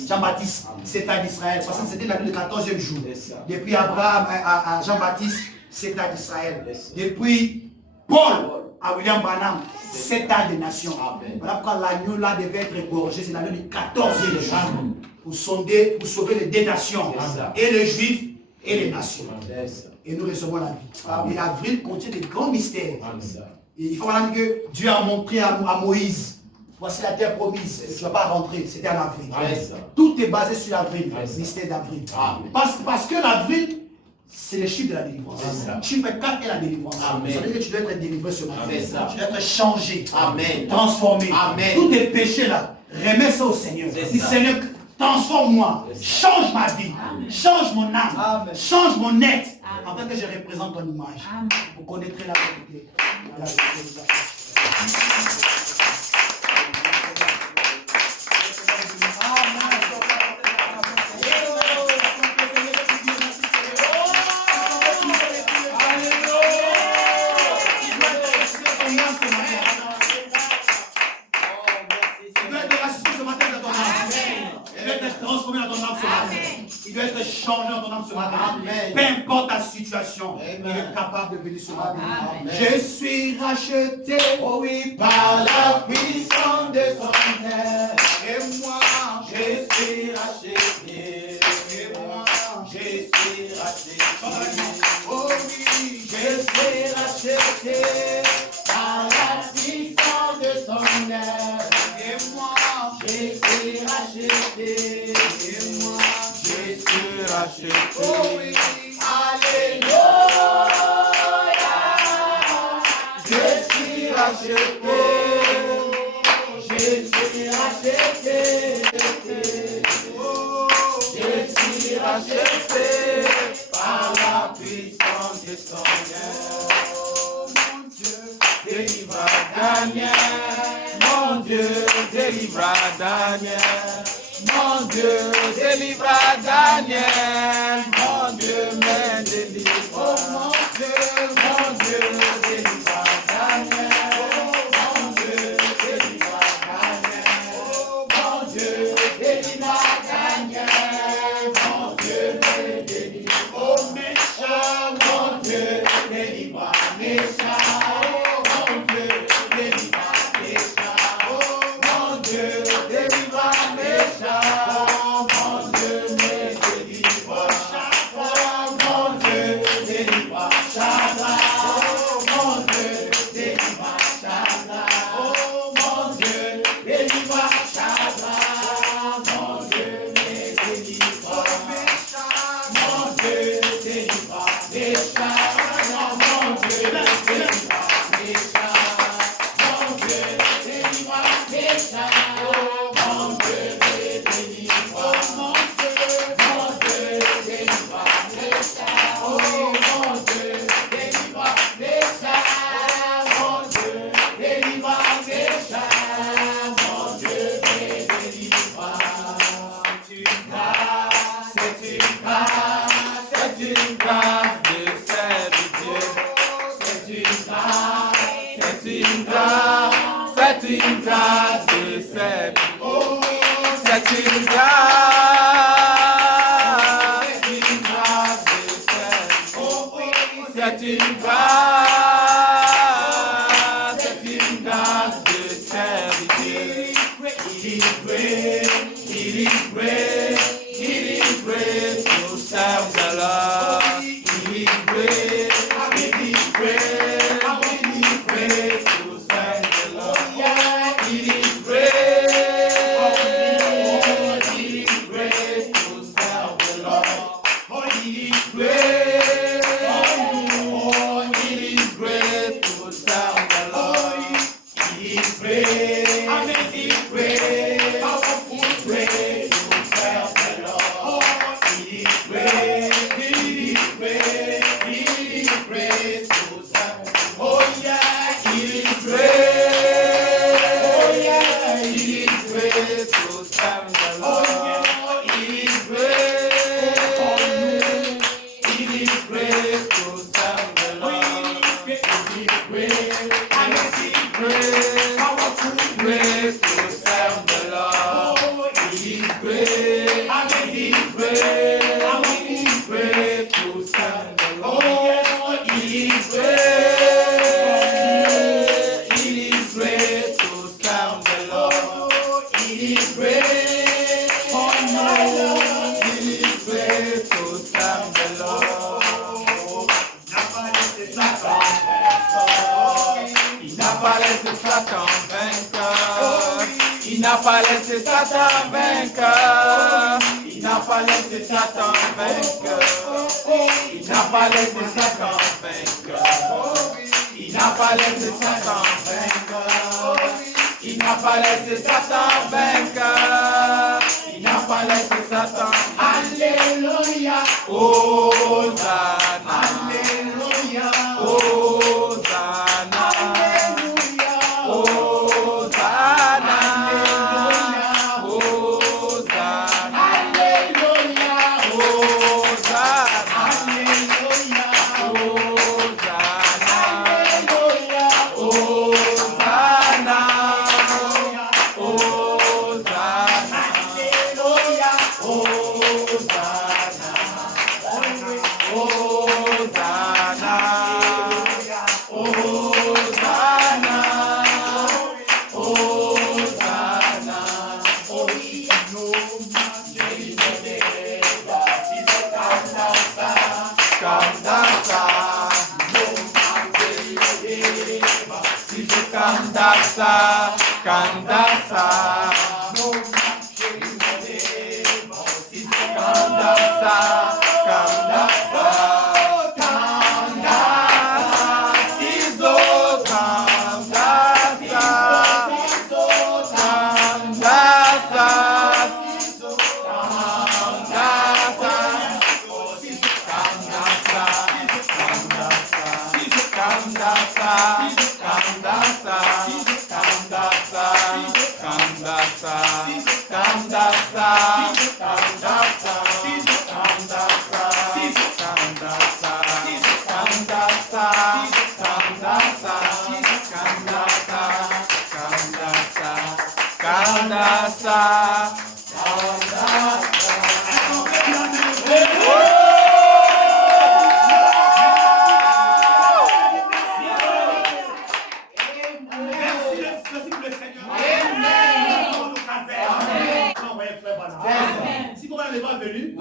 Jean-Baptiste, 7 ans d'Israël. Parce que c'était l'année du 14e jour. C'est ça. Depuis Abraham à Jean-Baptiste, 7 ans d'Israël. Yes. Depuis Paul à William Branham, 7 ans de nation. Amen. Voilà pourquoi l'agneau là devait être égorgé, c'est l'année du 14e jour. Amen. Pour sauver les deux nations, C'est ça. et les juifs et les nations. C'est ça. Et nous recevons la vie. Et l'avril contient de grands mystères. C'est ça. Et il faut voir que Dieu a montré à Moïse, voici la terre promise, tu ne vas pas rentrer, c'était en avril. Yes. Tout est basé sur l'avril, Yes. mystère d'avril. Amen. Parce que l'avril, c'est le chiffre de la délivrance. C'est ça. Chiffre 4 est la délivrance. Amen. Ça veut dire que tu dois être délivré ce matin. C'est ça. Tu dois être changé, Amen. transformé. Amen. Tous tes péchés là, remets ça au Seigneur. C'est Dis ça. Seigneur, transforme-moi, change ma vie, change mon âme, Amen. change mon être, Amen. en tant que je représente ton image. Amen. Vous connaîtrez la vérité. La vérité vous transformé dans ton âme ce matin. Il doit être changé dans ton âme ce matin. Amen. Peu importe ta situation, Amen. il est capable de venir ce matin. Amen. Je suis racheté, Oh oui, par la puissance de son air. et moi, Je suis racheté, et moi, je suis racheté. oh oui, Je suis racheté par la puissance de son air. et moi, Je suis racheté, et moi, je suis racheté. oh oui, Alléluia, je suis racheté, je suis racheté, je suis racheté par la puissance de son air. Délivre Daniel, mon Dieu, délivre Daniel, mon Dieu, délivre Daniel, mon Dieu, me délivre, oh mon Dieu, délivre Daniel, mon Dieu, délivre Daniel, mon Dieu, délivre Daniel, mon Dieu, me délivre, oh méchant, mon Dieu, délivre méchant. C'est une grâce de cette vie. C'est une grâce de cette vie. C'est une grâce de servir. It is great, it is great, it is great to serve the Lord. It is great, it is great, it is great to serve the Lord. It is great, it is great to serve the Lord. It is great, it is great to serve the Lord. It is great, amazing great, powerful great to serve the Lord. It is great, it is great, it is great to serve the Lord. Oh yeah, it is great, oh yeah, it is great to serve the Lord. It is great, it is great to serve the Lord. It is great, amazing great, powerful great to serve the Lord. It is great, amazing great, powerful great to serve the Lord. It is great, it is great to serve the Lord. It is great, oh my Lord, it is great to serve the Lord. Il n'a pas laissé Satan vainqueur. Il n'a pas laissé Satan vainqueur. Il n'a pas laissé Satan vainqueur. Il n'a pas laissé Satan vainqueur. Il n'a pas laissé Satan vainqueur. Il n'a pas laissé Satan vainqueur. Il n'a pas laissé Si vous n'avez pas venu,